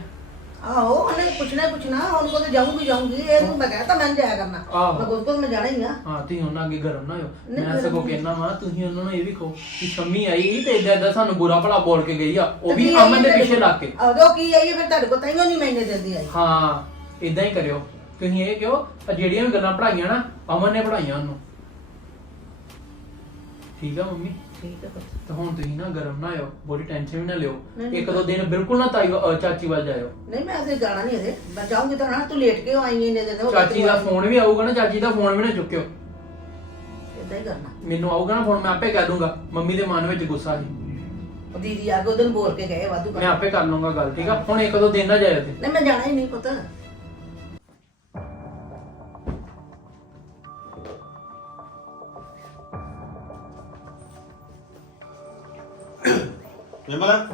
ਆਹੋ ਉਹਨੇ ਪੁੱਛਣਾ ਹੀ ਪੁੱਛਣਾ ਹੁਣ ਕੋਲ ਜਾਊਂਗੀ ਜਾਊਂਗੀ ਇਹਨੂੰ ਮੈਂ ਕਹਿਤਾ ਮੈਂ ਨੀ ਜਾਇਆ ਕਰਨਾ। ਆਹੋ। ਮੈਂ ਕੋਲ ਮੈਂ ਜਾਣਾ ਹੀ ਆ। ਹਾਂ ਤੁਸੀਂ ਉਹਨਾਂ ਅੱਗੇ ਗਰਮ ਨਾ ਹੋਇਓ। ਨਹੀਂ, ਮੈਂ ਗਰਮ ਸਗੋਂ। ਕਹਿਣਾ ਵਾ ਤੁਸੀਂ ਉਹਨਾਂ ਨੂੰ ਇਹ ਵੀ ਕਹੋ ਕਿ ਸ਼ੰਮੀ ਆਈ ਤੇ ਇਦਾਂ ਇਦਾਂ ਸਾਨੂੰ ਬੁਰਾ ਭਲਾ ਬੋਲ ਕੇ ਗਈ ਆ। ਉਹ ਵੀ ਤੇ ਅਮਨ ਦੇ ਪਿੱਛੇ? ਲੱਗ ਕੇ। ਉਦੋਂ ਕੀ ਆਈ ਹੈ ਫਿਰ ਤੁਹਾਡੇ ਕੋਲ ਤਾਈਓ ਨਹੀਂ ਮੈਨੇ ਦਿੰਦੀ ਆਈ। ਹਾਂ ਇਦਾਂ ਹੀ ਕਰਿਓ। ਤੁਸੀਂ ਇਹ ਕਿਹੋ ਆਹ ਜਿਹੜੀਆਂ ਵੀ ਗੱਲਾਂ ਪੜਾਈਆਂ ਨਾ ਅਮਨ ਨੇ ਪੜਾਈਆਂ ਉਹਨੂੰ। ਠੀਕ ਆ ਮੰਮੀ? ਠੀਕ ਪੁੱਤ। ਤੇ ਹੁਣ ਤੁਸੀਂ ਨਾ ਗਰਮ ਨਾ ਆਇਓ ਬੜੀ ਟੈਨਸ਼ਨ ਵੀ ਨਾ ਲਿਓ। ਨਹੀਂ, ਇੱਕ ਦੋ ਦਿਨ ਬਿਲਕੁਲ ਨਾ ਤਾਈ ਅ, ਚਾਚੀ ਵੱਲ ਜਾਇਓ। ਨਹੀਂ ਮੈਂ ਅਜੇ ਜਾਣਾ ਨਹੀਂ ਅਜੇ ਮੈਂ ਜਾਊਂਗੀ ਤਾਂ ਨਾ ਤੂੰ ਲੇਟ ਕੇ ਆਈ ਇੰਨੇ ਦਿਨ ਹੋ ਗਏ ਚਾਚੀ ਦਾ ਫੋਨ ਵੀ ਆਊਗਾ ਨਾ ਚਾਚੀ ਦਾ ਫੋਨ ਵੀ ਨਾ ਚੁੱਕਿਓ। ਇਦਾਂ ਹੀ ਕਰਨਾ। ਮੈਨੂੰ ਆਊਗਾ ਨਾ ਫੋਨ ਮੈਂ ਆਪੇ ਕਹਿ ਦੂੰਗਾ। ਮੰਮੀ ਦੇ ਮਨ ਵਿੱਚ ਗੁੱਸਾ ਸੀ ਉਹ ਦੀਦੀ ਆ ਕੇ ਉਹਦੇ ਨੂੰ ਬੋਲ ਕੇ ਗਏ ਵਾਧੂ ਮੈਂ ਆਪੇ ਕਰ ਲੂੰਗਾ ਗੱਲ ਠੀਕ ਆ? ਹੁਣ ਇੱਕ ਦੋ ਦਿਨ ਨਾ ਜਾਇਓ ਤੇ ਨਹੀਂ ਮੈਂ ਜਾਣਾ ਹੀ ਨਹੀਂ ਪੁੱਤ। ਨਿਮਲ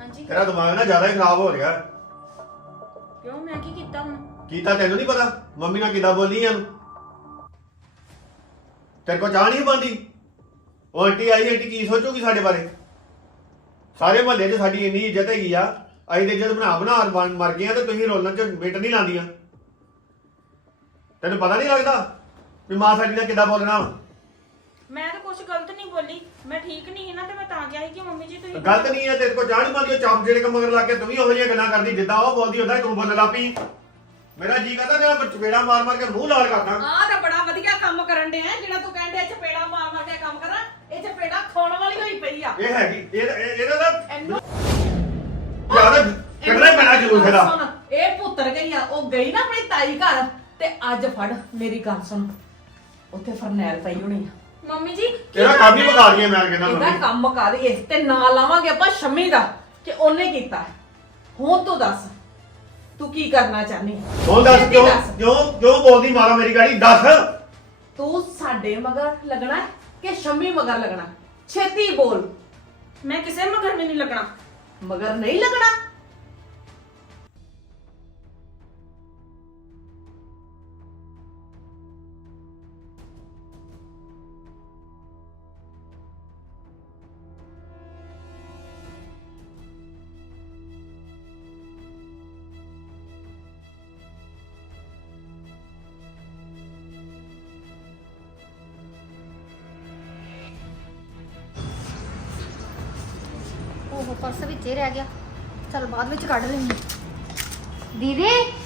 ਹਾਂਜੀ। ਤੇਰਾ ਦਿਮਾਗ ਨਾ ਜ਼ਿਆਦਾ ਹੀ ਖਰਾਬ ਹੋ ਰਿਹਾ। ਕਿਉਂ? ਮੈਂ ਕੀ ਕੀਤਾ ਹੁਣ? ਕੀਤਾ ਤੈਨੂੰ ਨਹੀਂ ਪਤਾ? ਮੰਮੀ ਨਾਲ ਕਿੱਦਾਂ ਬੋਲੀ ਆ? ਤੇਰੇ ਕੋ ਚਾਹ ਨਹੀਂ ਬੰਦੀ ਉਹ ਆਂਟੀ ਆਈ ਆਂਟੀ ਕੀ ਸੋਚੂਗੀ ਸਾਡੇ ਬਾਰੇ? ਸਾਰੇ ਮਹੱਲੇ 'ਚ ਸਾਡੀ ਇੰਨੀ ਇੱਜ਼ਤ ਹੈਗੀ ਆ। ਅਸੀਂ ਤੇ ਜਦ ਬਣਾ ਬਣਾ ਬਣ- ਮਰ ਗਏ ਆ ਤੇ ਤੁਸੀਂ ਰੋਲਣ 'ਚ ਮਿੰਟ ਨਹੀਂ ਲਾਉਂਦੀਆਂ। ਤੈਨੂੰ ਪਤਾ ਨਹੀਂ ਲੱਗਦਾ ਵੀ ਮਾਂ ਸਾਡੀ ਨਾਲ ਕਿੱਦਾਂ ਬੋਲਣਾ? ਮੈਂ ਤਾਂ ਕੁਝ ਗਲਤ ਨਹੀਂ ਬੋਲੀ। ਮੈਂ ਠੀਕ ਨਹੀਂ ਸੀ ਨਾ ਤੇ ਮੈਂ ਤਾਂ ਕਿਹਾ ਸੀ ਕਿ ਮੰਮੀ ਜੀ ਤੁਸੀਂ ਗਲਤ ਨਹੀਂ ਹੈ ਤੇਰੇ ਕੋ ਨਹੀਂ ਬੰਦੀ ਉਹ ਚੰਪ ਜਿਹੜੇ ਮਗਰ ਲਾ ਕੇ ਤੂੰ ਵੀ ਉਹੋ ਜਿਹੀਆਂ ਗੱਲਾਂ ਕਰਦੀ ਜਿੱਦਾਂ ਉਹ ਬੋਲਦੀ ਹੁੰਦਾ ਤੂੰ ਬੋਲਣ ਲੱਪੀ ਮੇਰਾ ਜੀ ਕਰਦਾ ਤੇਰਾ ਚਪੇੜਾ ਮਾਰ ਮਾਰ ਕੇ ਮੂੰਹ ਲਾਲ ਕਰਦਾ। ਆਹ ਤਾਂ ਬੜਾ ਵਧੀਆ ਕੰਮ ਕਰਨ ਦੇ ਆ ਜਿਹੜਾ ਤੂੰ ਕਹਿੰਦੇ ਚਪੇੜਾ ਮਾਰ ਮਾਰ ਕੇ ਕੰਮ ਕਰਾਂ ਇਹ ਚਪੇੜਾ ਖਾਣ ਵਾਲੀ ਹੋਈ ਪਈ ਆ। ਇਹ ਹੈਗੀ ਇਹ- ਇਹ- ਇਹਦਾ ਤਾਂ ਇਹਨੂੰ ਕੱਢਣਾ ਹੀ ਪੈਣਾ ਜਲੂਸ ਇਹਦਾ। ਸੁਣ, ਇਹ ਪੁੱਤਰ ਗਈ ਆ ਉਹ ਗਈ ਨਾ ਆਪਣੀ ਤਾਈ ਘਰ ਤੇ ਅੱਜ ਫੜ ਮੇਰੀ ਗੱਲ ਸੁਣ। ਉੱਥੇ ਫਰਨੈਲ ਪਈ ਹੋਣੀ ਆ। ਮੰਮੀ ਜੀ ਕੀ ਤੇਰਾ ਕੰਮ ਹੀ? ਬਗਾ ਦਈਏ ਮੈਂ ਕਹਿੰਦਾ ਇਹਦਾ ਮੰਮੀ। ਕੰਮ ਕਰ ਇਸ ਤੇ ਨਾਂ ਲਾਵਾਂਗੇ ਆਪਾਂ ਸ਼ਮੀ ਦਾ ਕਿ ਉਹਨੇ ਕੀਤਾ। ਹੁਣ ਤੂੰ ਦੱਸ ਤੂੰ ਕੀ ਕਰਨਾ ਚਾਹਨੀ ਹੁਣ ਦੱਸ ਕਿਉਂ। ਕਿਉਂ ਕਿਉਂ ਬੋਲਦੀ ਮਾਰਾ ਮੇਰੀ ਗਾੜੀ ਦੱਸ। ਤੂੰ ਸਾਡੇ ਮਗਰ ਲੱਗਣਾ ਹੈ ਕਿ ਸ਼ਮੀ ਮਗਰ ਲੱਗਣਾ? ਛੇਤੀ ਬੋਲ। ਮੈਂ ਕਿਸੇ ਮਗਰ ਵੀ ਨਹੀਂ ਲੱਗਣਾ। ਮਗਰ ਨਹੀਂ ਲੱਗਣਾ? ਉਹ ਪਰਸ ਵਿੱਚ ਹੀ ਰਹਿ ਗਿਆ। ਚਲ ਬਾਅਦ ਵਿੱਚ ਕੱਢ ਲੈਂਦੀ। ਦੀਦੀ ਦੀਦੀ!